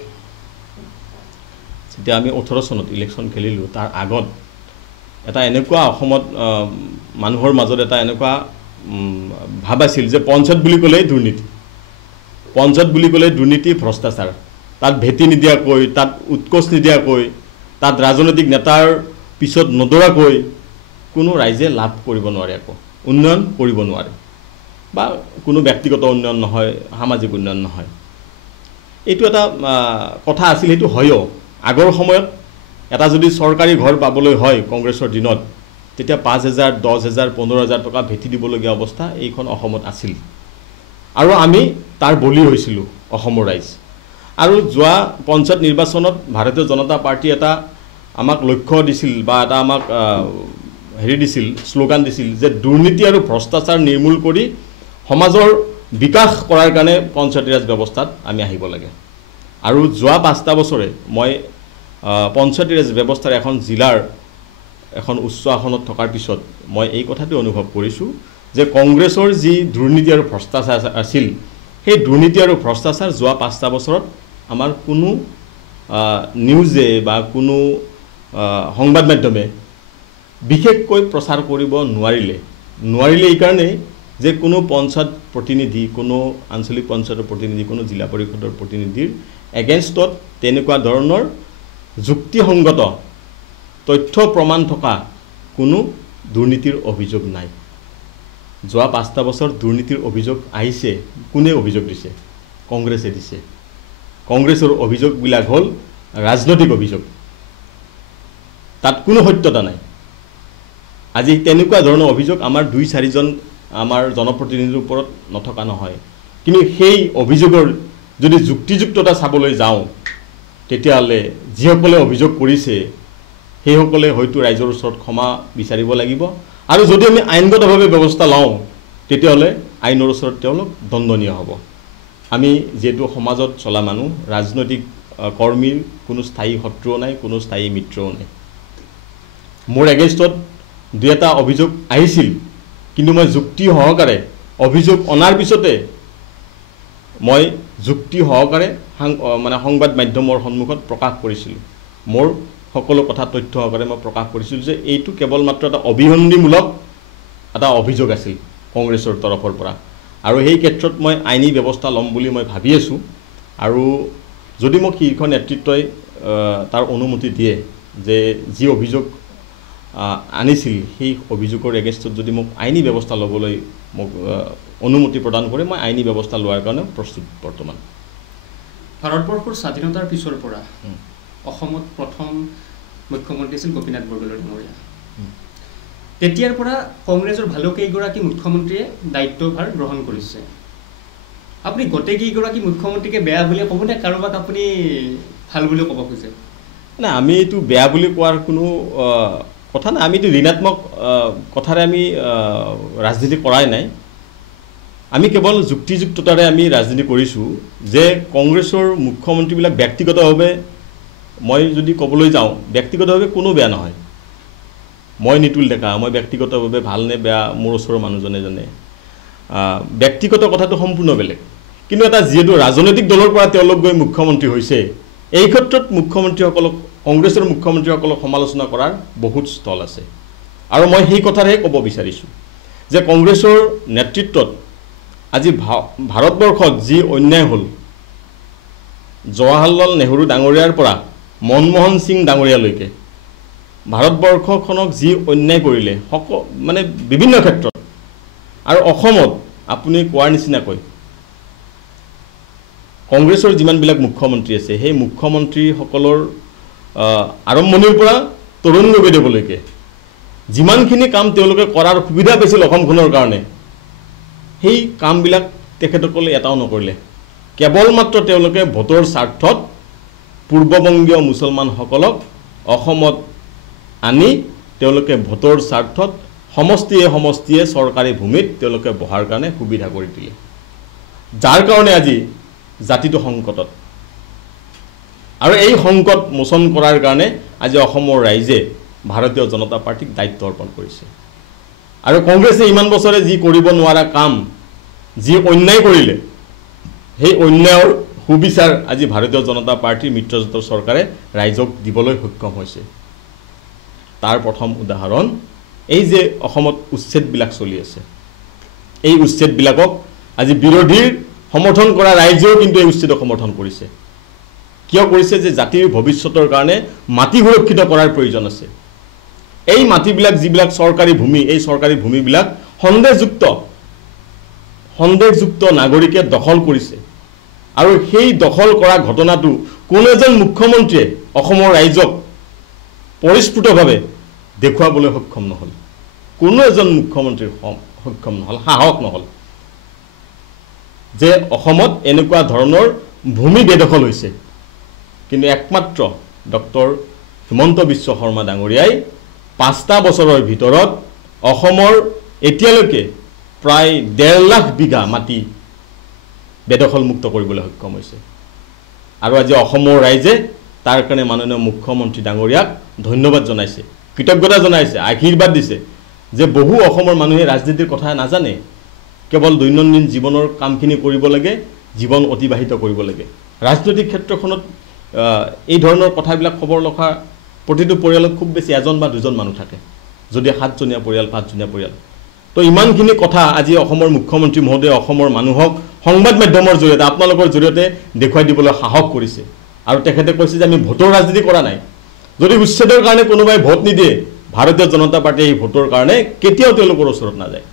যেতিয়া আমি 18 চনত ইলেকশ্যন খেলিলোঁ তাৰ আগত এটা এনেকুৱা অসমত মানুহৰ মাজত এটা এনেকুৱা ভাব আছিল যে পঞ্চায়ত বুলি ক'লেই দুৰ্নীতি ভ্ৰষ্টাচাৰ তাত ভেটি নিদিয়াকৈ তাত উৎকোচ নিদিয়াকৈ তাত ৰাজনৈতিক নেতাৰ পিছত নদৰাকৈ কোনো ৰাইজে লাভ কৰিব নোৱাৰে একো উন্নয়ন কৰিব নোৱাৰে বা কোনো ব্যক্তিগত উন্নয়ন নহয় সামাজিক উন্নয়ন নহয় এইটো এটা কথা আছিল সেইটো হয়ও আগৰ সময়ত এটা যদি চৰকাৰী ঘৰ পাবলৈ হয় কংগ্ৰেছৰ দিনত তেতিয়া 5,000 10,000 15,000 টকা ভেটি দিবলগীয়া অৱস্থা এইখন অসমত আছিল আৰু আমি তাৰ বলি হৈছিলোঁ অসমৰ ৰাইজ আৰু যোৱা পঞ্চায়ত নিৰ্বাচনত ভাৰতীয় জনতা পাৰ্টি এটা আমাক লক্ষ্য দিছিল বা এটা আমাক দিছিল শ্লোগান দিছিল যে দুৰ্নীতি আৰু ভ্ৰষ্টাচাৰ নিৰ্মূল কৰি সমাজৰ বিকাশ কৰাৰ কাৰণে পঞ্চায়তীৰাজ ব্যৱস্থাত আমি আহিব লাগে আৰু যোৱা 5টা বছৰে মই পঞ্চায়তীৰাজ ব্যৱস্থাৰ এখন জিলাৰ এখন উচ্চ আসনত থকাৰ পিছত মই এই কথাটো অনুভৱ কৰিছোঁ যে কংগ্ৰেছৰ যি দুৰ্নীতি আৰু ভ্ৰষ্টাচাৰ আছিল সেই দুৰ্নীতি আৰু ভ্ৰষ্টাচাৰ যোৱা 5টা বছৰত আমাৰ কোনো নিউজে বা কোনো সংবাদ মাধ্যমে বিশেষকৈ প্ৰচাৰ কৰিব নোৱাৰিলে এই কাৰণেই যে কোনো পঞ্চায়ত প্ৰতিনিধি কোনো আঞ্চলিক পঞ্চায়তৰ প্ৰতিনিধি কোনো জিলা পৰিষদৰ প্ৰতিনিধিৰ এগেইনষ্টত তেনেকুৱা ধৰণৰ যুক্তিসংগত তথ্য প্ৰমাণ থকা কোনো দুৰ্নীতিৰ অভিযোগ নাই যোৱা 5টা বছৰ দুৰ্নীতিৰ অভিযোগ আহিছে কোনে অভিযোগ দিছে কংগ্ৰেছে দিছে কংগ্ৰেছৰ অভিযোগবিলাক হ'ল ৰাজনৈতিক অভিযোগ, তাত কোনো সত্যতা নাই। আজি তেনেকুৱা ধৰণৰ অভিযোগ আমাৰ 2-4জন আমাৰ জনপ্ৰতিনিধিৰ ওপৰত নথকা নহয়। কিন্তু সেই অভিযোগৰ যদি যুক্তিযুক্ততা চাবলৈ যাওঁ, তেতিয়াহ'লে যিসকলে অভিযোগ কৰিছে সেইসকলে হয়তো ৰাইজৰ ওচৰত ক্ষমা বিচাৰিব লাগিব, আৰু যদি আমি আইনগতভাৱে ব্যৱস্থা লওঁ তেতিয়াহ'লে আইনৰ ওচৰত তেওঁলোক দণ্ডনীয় হ'ব। আমি যিহেতু সমাজত চলা মানুহ, ৰাজনৈতিক কৰ্মীৰ কোনো স্থায়ী শত্ৰুও নাই, কোনো স্থায়ী মিত্ৰও নাই। মোৰ এগেইনষ্টত 2-এটা অভিযোগ আহিছিল, কিন্তু মই যুক্তি সহকাৰে অভিযোগ অনাৰ পিছতে মই যুক্তি সহকাৰে মানে সংবাদ মাধ্যমৰ সন্মুখত প্ৰকাশ কৰিছিলোঁ। মোৰ সকলো কথা তথ্য সহকাৰে মই প্ৰকাশ কৰিছিলোঁ যে এইটো কেৱল মাত্ৰ এটা অভিসন্ধিমূলক এটা অভিযোগ আছিল কংগ্ৰেছৰ তৰফৰ পৰা, আৰু সেই ক্ষেত্ৰত মই আইনী ব্যৱস্থা ল'ম বুলি মই ভাবি আছোঁ। আৰু যদি মোক শীৰ্ষ নেতৃত্বই তাৰ অনুমতি দিয়ে যে যি অভিযোগ আনিছিল সেই অভিযোগৰ এগেইনষ্টত যদি মোক আইনী ব্যৱস্থা ল'বলৈ মোক অনুমতি প্ৰদান কৰে, মই আইনী ব্যৱস্থা লোৱাৰ কাৰণে প্ৰস্তুত। বৰ্তমান ভাৰতবৰ্ষৰ স্বাধীনতাৰ পিছৰ পৰা অসমত প্ৰথম মুখ্যমন্ত্ৰী আছিল গোপীনাথ বৰদলৈ ডাঙৰীয়া। তেতিয়াৰ পৰা কংগ্ৰেছৰ ভালেকেইগৰাকী মুখ্যমন্ত্ৰীয়ে দায়িত্বভাৰ গ্ৰহণ কৰিছে। আপুনি গোটেইকেইগৰাকী মুখ্যমন্ত্ৰীকে বেয়া বুলি ক'বনে, কাৰোবাক আপুনি ভাল বুলি ক'ব খোজে? নাই, আমি এইটো বেয়া বুলি কোৱাৰ কোনো কথা নাই। আমিতো ঋণাত্মক কথাৰে আমি ৰাজনীতি কৰাই নাই। আমি কেৱল যুক্তিযুক্ততাৰে আমি ৰাজনীতি কৰিছোঁ যে কংগ্ৰেছৰ মুখ্যমন্ত্ৰীবিলাক ব্যক্তিগতভাৱে, মই যদি ক'বলৈ যাওঁ, ব্যক্তিগতভাৱে কোনো বেয়া নহয়। মই নিতুল ডেকা, মই ব্যক্তিগতভাৱে ভাল নে বেয়া মোৰ ওচৰৰ মানুহজনে জানে। ব্যক্তিগত কথাটো সম্পূৰ্ণ বেলেগ। কিন্তু এটা যিহেতু ৰাজনৈতিক দলৰ পৰা তেওঁলোক গৈ মুখ্যমন্ত্ৰী হৈছে, এই ক্ষেত্ৰত মুখ্যমন্ত্ৰীসকলক, কংগ্ৰেছৰ মুখ্যমন্ত্ৰীসকলক সমালোচনা কৰাৰ বহুত স্থল আছে। আৰু মই সেই কথাৰে ক'ব বিচাৰিছোঁ যে কংগ্ৰেছৰ নেতৃত্বত আজি ভাৰতবৰ্ষত যি অন্যায় হ'ল, জৱাহৰলাল নেহৰু ডাঙৰীয়াৰ পৰা মনমোহন সিং ডাঙৰীয়ালৈকে ভাৰতবৰ্ষখনক যি অন্যায় কৰিলে মানে বিভিন্ন ক্ষেত্ৰত, আৰু অসমত আপুনি কোৱাৰ নিচিনাকৈ কংগ্ৰেছৰ যিমানবিলাক মুখ্যমন্ত্ৰী আছে সেই মুখ্যমন্ত্ৰীসকলৰ আৰম্ভণিৰ পৰা তৰুণ গগৈদেৱলৈকে যিমানখিনি কাম তেওঁলোকে কৰাৰ সুবিধা পাইছিল অসমখনৰ কাৰণে, সেই কামবিলাক তেখেতসকলে এটাও নকৰিলে। কেৱল মাত্ৰ তেওঁলোকে ভোটৰ স্বাৰ্থত পূৰ্ববংগীয় মুছলমানসকলক অসমত আনি তেওঁলোকে ভোটৰ স্বাৰ্থত সমষ্টিয়ে চৰকাৰী ভূমিত তেওঁলোকে বহাৰ কাৰণে সুবিধা কৰি দিলে, যাৰ কাৰণে আজি জাতিটো সংকটত। আৰু এই সংকট মোচন কৰাৰ কাৰণে আজি অসমৰ ৰাইজে ভাৰতীয় জনতা পাৰ্টীক দায়িত্ব অৰ্পণ কৰিছে। আৰু কংগ্ৰেছে ইমান বছৰে যি কৰিব নোৱাৰা কাম, যি অন্যায় কৰিলে, সেই অন্যায়ৰ সুবিচাৰ আজি ভাৰতীয় জনতা পাৰ্টীৰ মিত্ৰজোঁটৰ চৰকাৰে ৰাইজক দিবলৈ সক্ষম হৈছে। তাৰ প্ৰথম উদাহৰণ এই যে অসমত উচ্ছেদবিলাক চলি আছে, এই উচ্ছেদবিলাকক আজি বিৰোধীৰ সমৰ্থন কৰা ৰাইজেও কিন্তু এই উচ্ছেদক সমৰ্থন কৰিছে। কিয় কৰিছে? যে জাতিৰ ভৱিষ্যতৰ কাৰণে মাটি সুৰক্ষিত কৰাৰ প্ৰয়োজন আছে। এই মাটিবিলাক যিবিলাক চৰকাৰী ভূমি, এই চৰকাৰী ভূমিবিলাক সন্দেহযুক্ত নাগৰিকে দখল কৰিছে, আৰু সেই দখল কৰা ঘটনাটো কোনো এজন মুখ্যমন্ত্ৰীয়ে অসমৰ ৰাইজক পৰিস্ফুটভাৱে দেখুৱাবলৈ সক্ষম নহ'ল। কোনো এজন মুখ্যমন্ত্ৰীৰ সক্ষম নহ'ল, সাহস নহ'ল যে অসমত এনেকুৱা ধৰণৰ ভূমি বেদখল হৈছে। কিন্তু একমাত্ৰ ডক্টৰ হিমন্ত বিশ্ব শৰ্মা ডাঙৰীয়াই 5টা বছৰৰ ভিতৰত অসমৰ এতিয়ালৈকে প্ৰায় 1.5 লাখ বিঘা মাটি বেদখলমুক্ত কৰিবলৈ সক্ষম হৈছে। আৰু আজি অসমৰ ৰাইজে তাৰ কাৰণে মাননীয় মুখ্যমন্ত্ৰী ডাঙৰীয়াক ধন্যবাদ জনাইছে, কৃতজ্ঞতা জনাইছে, আশীৰ্বাদ দিছে যে বহু অসমৰ মানুহে ৰাজনীতিৰ কথা নাজানে, কেৱল দৈনন্দিন জীৱনৰ কামখিনি কৰিব লাগে, জীৱন অতিবাহিত কৰিব লাগে। ৰাজনৈতিক ক্ষেত্ৰখনত এই ধৰণৰ কথাবিলাক খবৰ ৰখা প্ৰতিটো পৰিয়ালত খুব বেছি 1জন বা 2জন মানুহ থাকে, যদি 7জনীয়া পৰিয়াল, 5জনীয়া পৰিয়াল। তো ইমানখিনি কথা আজি অসমৰ মুখ্যমন্ত্ৰী মহোদয়ে অসমৰ মানুহক সংবাদ মাধ্যমৰ জৰিয়তে, আপোনালোকৰ জৰিয়তে দেখুৱাই দিবলৈ সাহস কৰিছে। আৰু তেখেতে কৈছে যে আমি ভোটৰ ৰাজনীতি কৰা নাই। যদি উচ্ছেদৰ কাৰণে কোনোবাই ভোট নিদিয়ে, ভাৰতীয় জনতা পাৰ্টীয়ে এই ভোটৰ কাৰণে কেতিয়াও তেওঁলোকৰ ওচৰত নাযায়।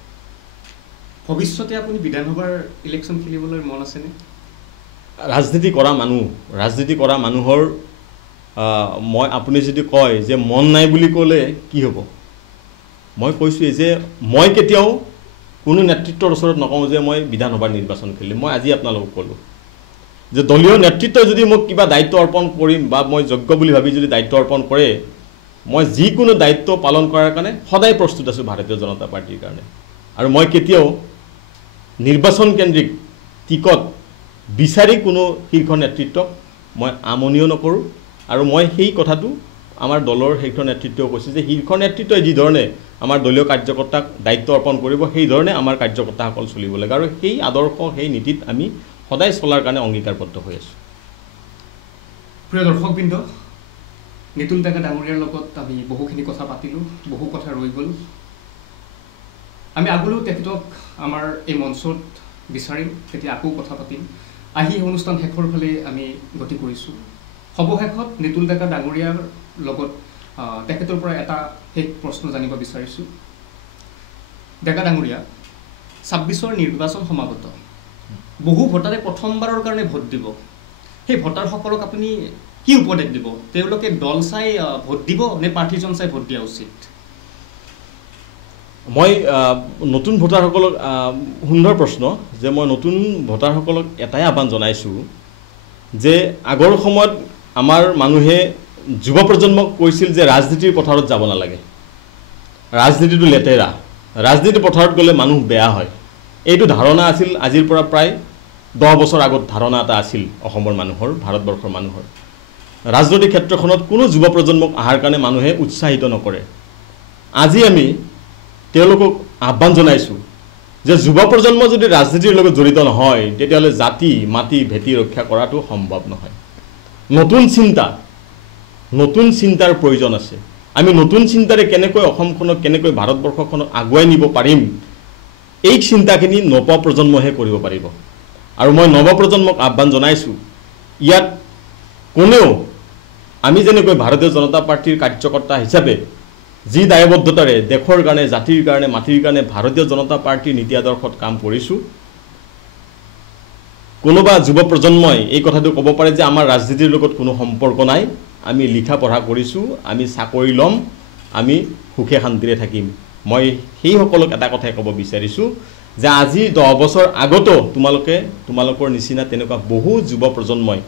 ভৱিষ্যতে আপুনি বিধানসভাৰ ইলেকশ্যন খেলিবলৈ মন আছেনে? ৰাজনীতি কৰা মানুহৰ মই আপুনি যদি কয় যে মন নাই বুলি ক'লে কি হ'ব মই কৈছোঁৱেই যে মই কেতিয়াও কোনো নেতৃত্বৰ ওচৰত নকওঁ যে মই বিধানসভাৰ নিৰ্বাচন খেলিম মই আজি আপোনালোকক ক'লোঁ যে দলীয় নেতৃত্বই যদি মোক কিবা দায়িত্ব অৰ্পণ কৰিম বা মই যোগ্য বুলি ভাবি যদি দায়িত্ব অৰ্পণ কৰে মই যিকোনো দায়িত্ব পালন কৰাৰ কাৰণে সদায় প্ৰস্তুত আছোঁ ভাৰতীয় জনতা পাৰ্টিৰ কাৰণে আৰু মই কেতিয়াও নিৰ্বাচন কেন্দ্ৰিক টিকট বিচাৰি কোনো শীৰ্ষ নেতৃত্বক মই আমনিও নকৰোঁ আৰু মই সেই কথাটো আমাৰ দলৰ শীৰ্ষ নেতৃত্বও কৈছে যে শীৰ্ষ নেতৃত্বই যি ধৰণে আমাৰ দলীয় কাৰ্যকৰ্তাক দায়িত্ব অৰ্পণ কৰিব সেই ধৰণে আমাৰ কাৰ্যকৰ্তাসকল চলিব লাগে আৰু সেই আদৰ্শ সেই নীতিত আমি সদায় চলাৰ কাৰণে অংগীকাৰবদ্ধ হৈ আছোঁ প্ৰিয় দৰ্শকবৃন্দ নিতুল ডেকা ডাঙৰীয়াৰ লগত আমি বহুখিনি কথা পাতিলোঁ বহু কথা ৰৈ গ'ল আমি আগলৈও তেখেতক আমাৰ এই মঞ্চত বিচাৰিম তেতিয়া আকৌ কথা পাতিম আহি এই অনুষ্ঠান শেষৰ ফালে আমি গতি কৰিছোঁ সবশেষত নিতুল ডেকা ডাঙৰীয়াৰ লগত তেখেতৰ পৰা এটা শেষ প্ৰশ্ন জানিব বিচাৰিছোঁ ডেকা ডাঙৰীয়া ২৬ৰ নিৰ্বাচন সমাগত বহু ভোটাৰে প্ৰথমবাৰৰ কাৰণে ভোট দিব সেই ভোটাৰসকলক আপুনি কি উপদেশ দিব তেওঁলোকে দল চাই ভোট দিব নে প্ৰাৰ্থীজন চাই ভোট দিয়া উচিত মই নতুন ভোটাৰসকলক সুন্দৰ প্ৰশ্ন যে মই নতুন ভোটাৰসকলক এটাই আহ্বান জনাইছোঁ যে আগৰ সময়ত আমাৰ মানুহে যুৱ প্ৰজন্মক কৈছিল যে ৰাজনীতিৰ পথাৰত যাব নালাগে ৰাজনীতিটো লেতেৰা ৰাজনীতিৰ পথাৰত গ'লে মানুহ বেয়া হয় এইটো ধাৰণা আছিল আজিৰ পৰা প্ৰায় 10 বছৰ আগত ধাৰণা এটা আছিল অসমৰ মানুহৰ ভাৰতবৰ্ষৰ মানুহৰ ৰাজনৈতিক ক্ষেত্ৰখনত কোনো যুৱ প্ৰজন্মক অহাৰ কাৰণে মানুহে উৎসাহিত নকৰে আজি আমি তেওঁলোকক আহ্বান জনাইছোঁ যে যুৱ প্ৰজন্ম যদি ৰাজনীতিৰ লগত জড়িত নহয় তেতিয়াহ'লে জাতি মাটি ভেটি ৰক্ষা কৰাটো সম্ভৱ নহয় নতুন চিন্তাৰ প্ৰয়োজন আছে আমি নতুন চিন্তাৰে কেনেকৈ অসমখনক কেনেকৈ ভাৰতবৰ্ষখনক আগুৱাই নিব পাৰিম এই চিন্তাখিনি নৱ প্ৰজন্মহে কৰিব পাৰিব আৰু মই নৱ প্ৰজন্মক আহ্বান জনাইছোঁ ইয়াত কোনেও আমি যেনেকৈ ভাৰতীয় জনতা পাৰ্টিৰ কাৰ্যকৰ্তা হিচাপে যি দায়বদ্ধতাৰে দেশৰ কাৰণে জাতিৰ কাৰণে মাটিৰ কাৰণে ভাৰতীয় জনতা পাৰ্টিৰ নীতি আদৰ্শত কাম কৰিছোঁ কোনোবা যুৱ প্ৰজন্মই এই কথাটো ক'ব পাৰে যে আমাৰ ৰাজনীতিৰ লগত কোনো সম্পৰ্ক নাই আমি লিখা পঢ়া কৰিছোঁ আমি চাকৰি ল'ম আমি সুখে শান্তিৰে থাকিম মই সেইসকলক এটা কথাই ক'ব বিচাৰিছোঁ যে আজি 10 বছৰ আগতো তোমালোকৰ নিচিনা তেনেকুৱা বহু যুৱ প্ৰজন্মই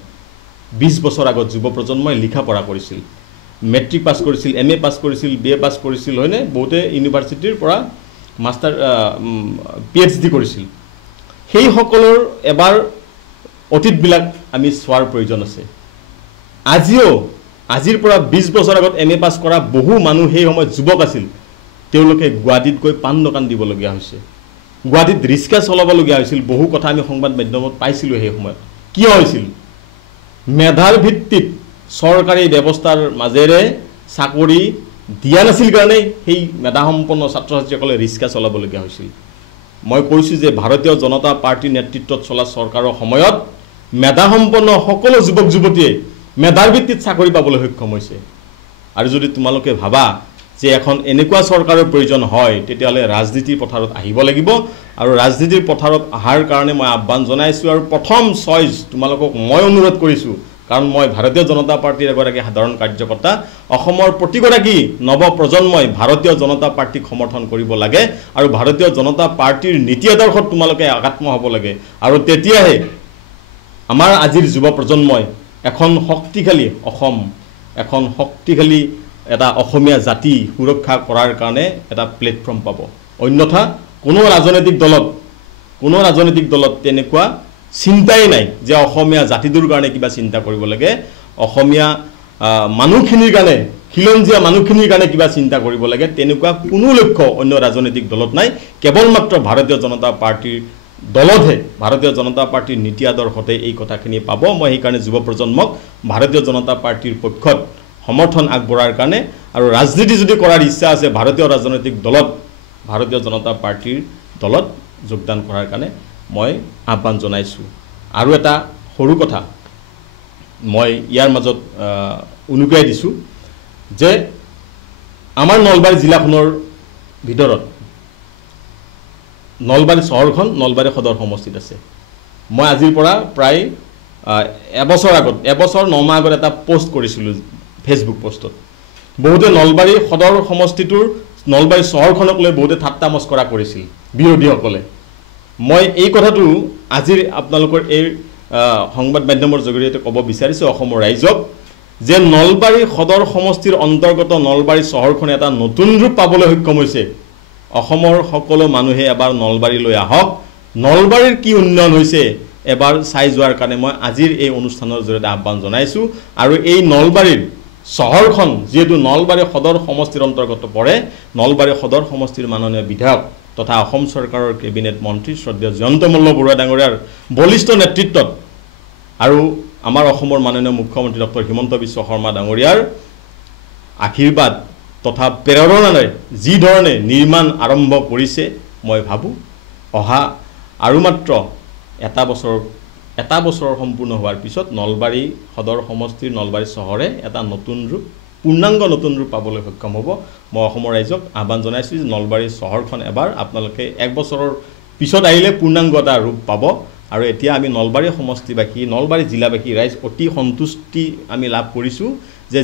20 বছৰ আগত যুৱ প্ৰজন্মই লিখা পঢ়া কৰিছিল মেট্ৰিক পাছ কৰিছিল MA পাছ কৰিছিল BA পাছ কৰিছিল হয়নে বহুতে ইউনিভাৰ্চিটিৰ পৰা মাষ্টাৰ PhD কৰিছিল সেইসকলৰ এবাৰ অতীতবিলাক আমি চোৱাৰ প্ৰয়োজন আছে আজিৰ পৰা 20 বছৰ আগত MA পাছ কৰা বহু মানুহ সেই সময়ত যুৱক আছিল তেওঁলোকে গুৱাহাটীত গৈ পাণ দোকান দিবলগীয়া হৈছে গুৱাহাটীত ৰিক্সা চলাবলগীয়া হৈছিল বহু কথা আমি সংবাদ মাধ্যমত পাইছিলোঁ সেই সময়ত কিয় হৈছিল মেধাৰ ভিত্তিত চৰকাৰী ব্যৱস্থাৰ মাজেৰে চাকৰি দিয়া নাছিল কাৰণে সেই মেধাসম্পন্ন ছাত্ৰ ছাত্ৰীসকলে ৰিক্সা চলাবলগীয়া হৈছিল মই কৈছোঁ যে ভাৰতীয় জনতা পাৰ্টিৰ নেতৃত্বত চলা চৰকাৰৰ সময়ত মেধাসম্পন্ন সকলো যুৱক যুৱতীয়ে মেধাৰ ভিত্তিত চাকৰি পাবলৈ সক্ষম হৈছে আৰু যদি তোমালোকে ভাবা যে এখন এনেকুৱা চৰকাৰৰ প্ৰয়োজন হয় তেতিয়াহ'লে ৰাজনীতিৰ পথাৰত আহিব লাগিব আৰু ৰাজনীতিৰ পথাৰত অহাৰ কাৰণে মই আহ্বান জনাইছোঁ আৰু প্ৰথম চইচ তোমালোকক মই অনুৰোধ কৰিছোঁ কাৰণ মই ভাৰতীয় জনতা পাৰ্টিৰ এগৰাকী সাধাৰণ কাৰ্যকৰ্তা অসমৰ প্ৰতিগৰাকী নৱ প্ৰজন্মই ভাৰতীয় জনতা পাৰ্টিক সমৰ্থন কৰিব লাগে আৰু ভাৰতীয় জনতা পাৰ্টিৰ নীতি আদৰ্শত তোমালোকে একাত্ম হ'ব লাগে আৰু তেতিয়াহে আমাৰ আজিৰ যুৱ প্ৰজন্মই এখন শক্তিশালী অসম এখন শক্তিশালী এটা অসমীয়া জাতি সুৰক্ষা কৰাৰ কাৰণে এটা প্লেটফৰ্ম পাব অন্যথা কোনো ৰাজনৈতিক দলত তেনেকুৱা চিন্তাই নাই যে অসমীয়া জাতিটোৰ কাৰণে কিবা চিন্তা কৰিব লাগে অসমীয়া মানুহখিনিৰ কাৰণে খিলঞ্জীয়া মানুহখিনিৰ কাৰণে কিবা চিন্তা কৰিব লাগে তেনেকুৱা কোনো লক্ষ্য অন্য ৰাজনৈতিক দলত নাই কেৱল মাত্ৰ ভাৰতীয় জনতা পাৰ্টিৰ দলতহে ভাৰতীয় জনতা পাৰ্টিৰ নীতি আদৰ্শতে এই কথাখিনি পাব মই সেইকাৰণে যুৱ প্ৰজন্মক ভাৰতীয় জনতা পাৰ্টিৰ পক্ষত সমৰ্থন আগবঢ়াৰ কাৰণে আৰু ৰাজনীতি যদি কৰাৰ ইচ্ছা আছে ভাৰতীয় ৰাজনৈতিক দলত ভাৰতীয় জনতা পাৰ্টিৰ দলত যোগদান কৰাৰ কাৰণে মই আহ্বান জনাইছোঁ আৰু এটা সৰু কথা মই ইয়াৰ মাজত উনুকিয়াই দিছোঁ যে আমাৰ নলবাৰী জিলাখনৰ ভিতৰত নলবাৰী চহৰখন নলবাৰী সদৰ সমষ্টিত আছে মই আজিৰ পৰা প্ৰায় এবছৰ 9 মাহ আগত এটা পোষ্ট কৰিছিলোঁ ফেচবুক পোষ্টত বহুতে নলবাৰী সদৰ সমষ্টিটোৰ নলবাৰী চহৰখনক লৈ বহুতে ঠাট্টা মস্কৰা কৰিছিল বিৰোধীসকলে মই এই কথাটো আজিৰ আপোনালোকৰ এই সংবাদ মাধ্যমৰ জৰিয়তে ক'ব বিচাৰিছোঁ অসমৰ ৰাইজক যে নলবাৰী সদৰ সমষ্টিৰ অন্তৰ্গত নলবাৰী চহৰখনে এটা নতুন ৰূপ পাবলৈ সক্ষম হৈছে অসমৰ সকলো মানুহে এবাৰ নলবাৰীলৈ আহক নলবাৰীৰ কি উন্নয়ন হৈছে এবাৰ চাই যোৱাৰ কাৰণে মই আজিৰ এই অনুষ্ঠানৰ জৰিয়তে আহ্বান জনাইছোঁ আৰু এই নলবাৰীৰ চহৰখন যেহেতু নলবাৰী সদৰ সমষ্টিৰ অন্তৰ্গত পৰে নলবাৰী সদৰ সমষ্টিৰ মাননীয় বিধায়ক তথা অসম চৰকাৰৰ কেবিনেট মন্ত্ৰী শ্ৰদ্ধেয় জয়ন্ত মল্ল বৰুৱা ডাঙৰীয়াৰ বলিষ্ঠ নেতৃত্বত আৰু আমাৰ অসমৰ মাননীয় মুখ্যমন্ত্ৰী ডক্টৰ হিমন্ত বিশ্ব শৰ্মা ডাঙৰীয়াৰ আশীৰ্বাদ তথা প্ৰেৰণাৰে যি ধৰণে নিৰ্মাণ আৰম্ভ কৰিছে মই ভাবোঁ অহা আৰু মাত্ৰ এটা বছৰ সম্পূৰ্ণ হোৱাৰ পিছত নলবাৰী সদৰ সমষ্টিৰ নলবাৰী চহৰে এটা নতুন ৰূপ পূৰ্ণাংগ নতুন ৰূপ পাবলৈ সক্ষম হ'ব মই অসমৰ ৰাইজক আহ্বান জনাইছোঁ যে নলবাৰী চহৰখন এবাৰ আপোনালোকে এক বছৰৰ পিছত আহিলে পূৰ্ণাংগ এটা ৰূপ পাব আৰু এতিয়া আমি নলবাৰী সমষ্টিবাসী নলবাৰী জিলাবাসী ৰাইজ অতি সন্তুষ্টি আমি লাভ কৰিছোঁ যে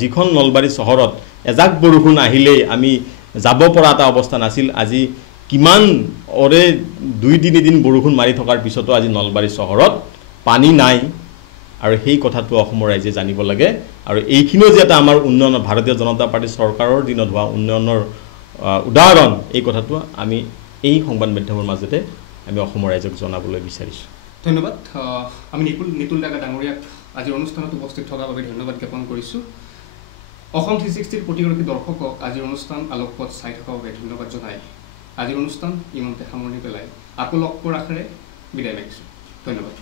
যিখন নলবাৰী চহৰত এজাক বৰষুণ আহিলেই আমি যাব পৰা এটা অৱস্থা নাছিল আজি কিমান অৰে 2-3 দিন বৰষুণ মাৰি থকাৰ পিছতো আজি নলবাৰী চহৰত পানী নাই আৰু সেই কথাটো অসমৰ ৰাইজে জানিব লাগে আৰু এইখিনিও যে এটা আমাৰ উন্নয়ন ভাৰতীয় জনতা পাৰ্টি চৰকাৰৰ দিনত হোৱা উন্নয়নৰ উদাহৰণ এই কথাটো আমি এই সংবাদ মাধ্যমৰ মাজতে আমি অসমৰ ৰাইজক জনাবলৈ বিচাৰিছোঁ ধন্যবাদ আমি নিতুল ডেকা ডাঙৰীয়াক আজিৰ অনুষ্ঠানত উপস্থিত থকাৰ বাবে ধন্যবাদ জ্ঞাপন কৰিছোঁ অসম 360 প্ৰতিগৰাকী দৰ্শকক আজিৰ অনুষ্ঠান আলোকপথ চাই থকাৰ বাবে ধন্যবাদ জনাই আজিৰ অনুষ্ঠান ইমানতে সামৰণি পেলাই আকৌ লগ কৰাৰ আশাৰে বিদায় মাগিছোঁ ধন্যবাদ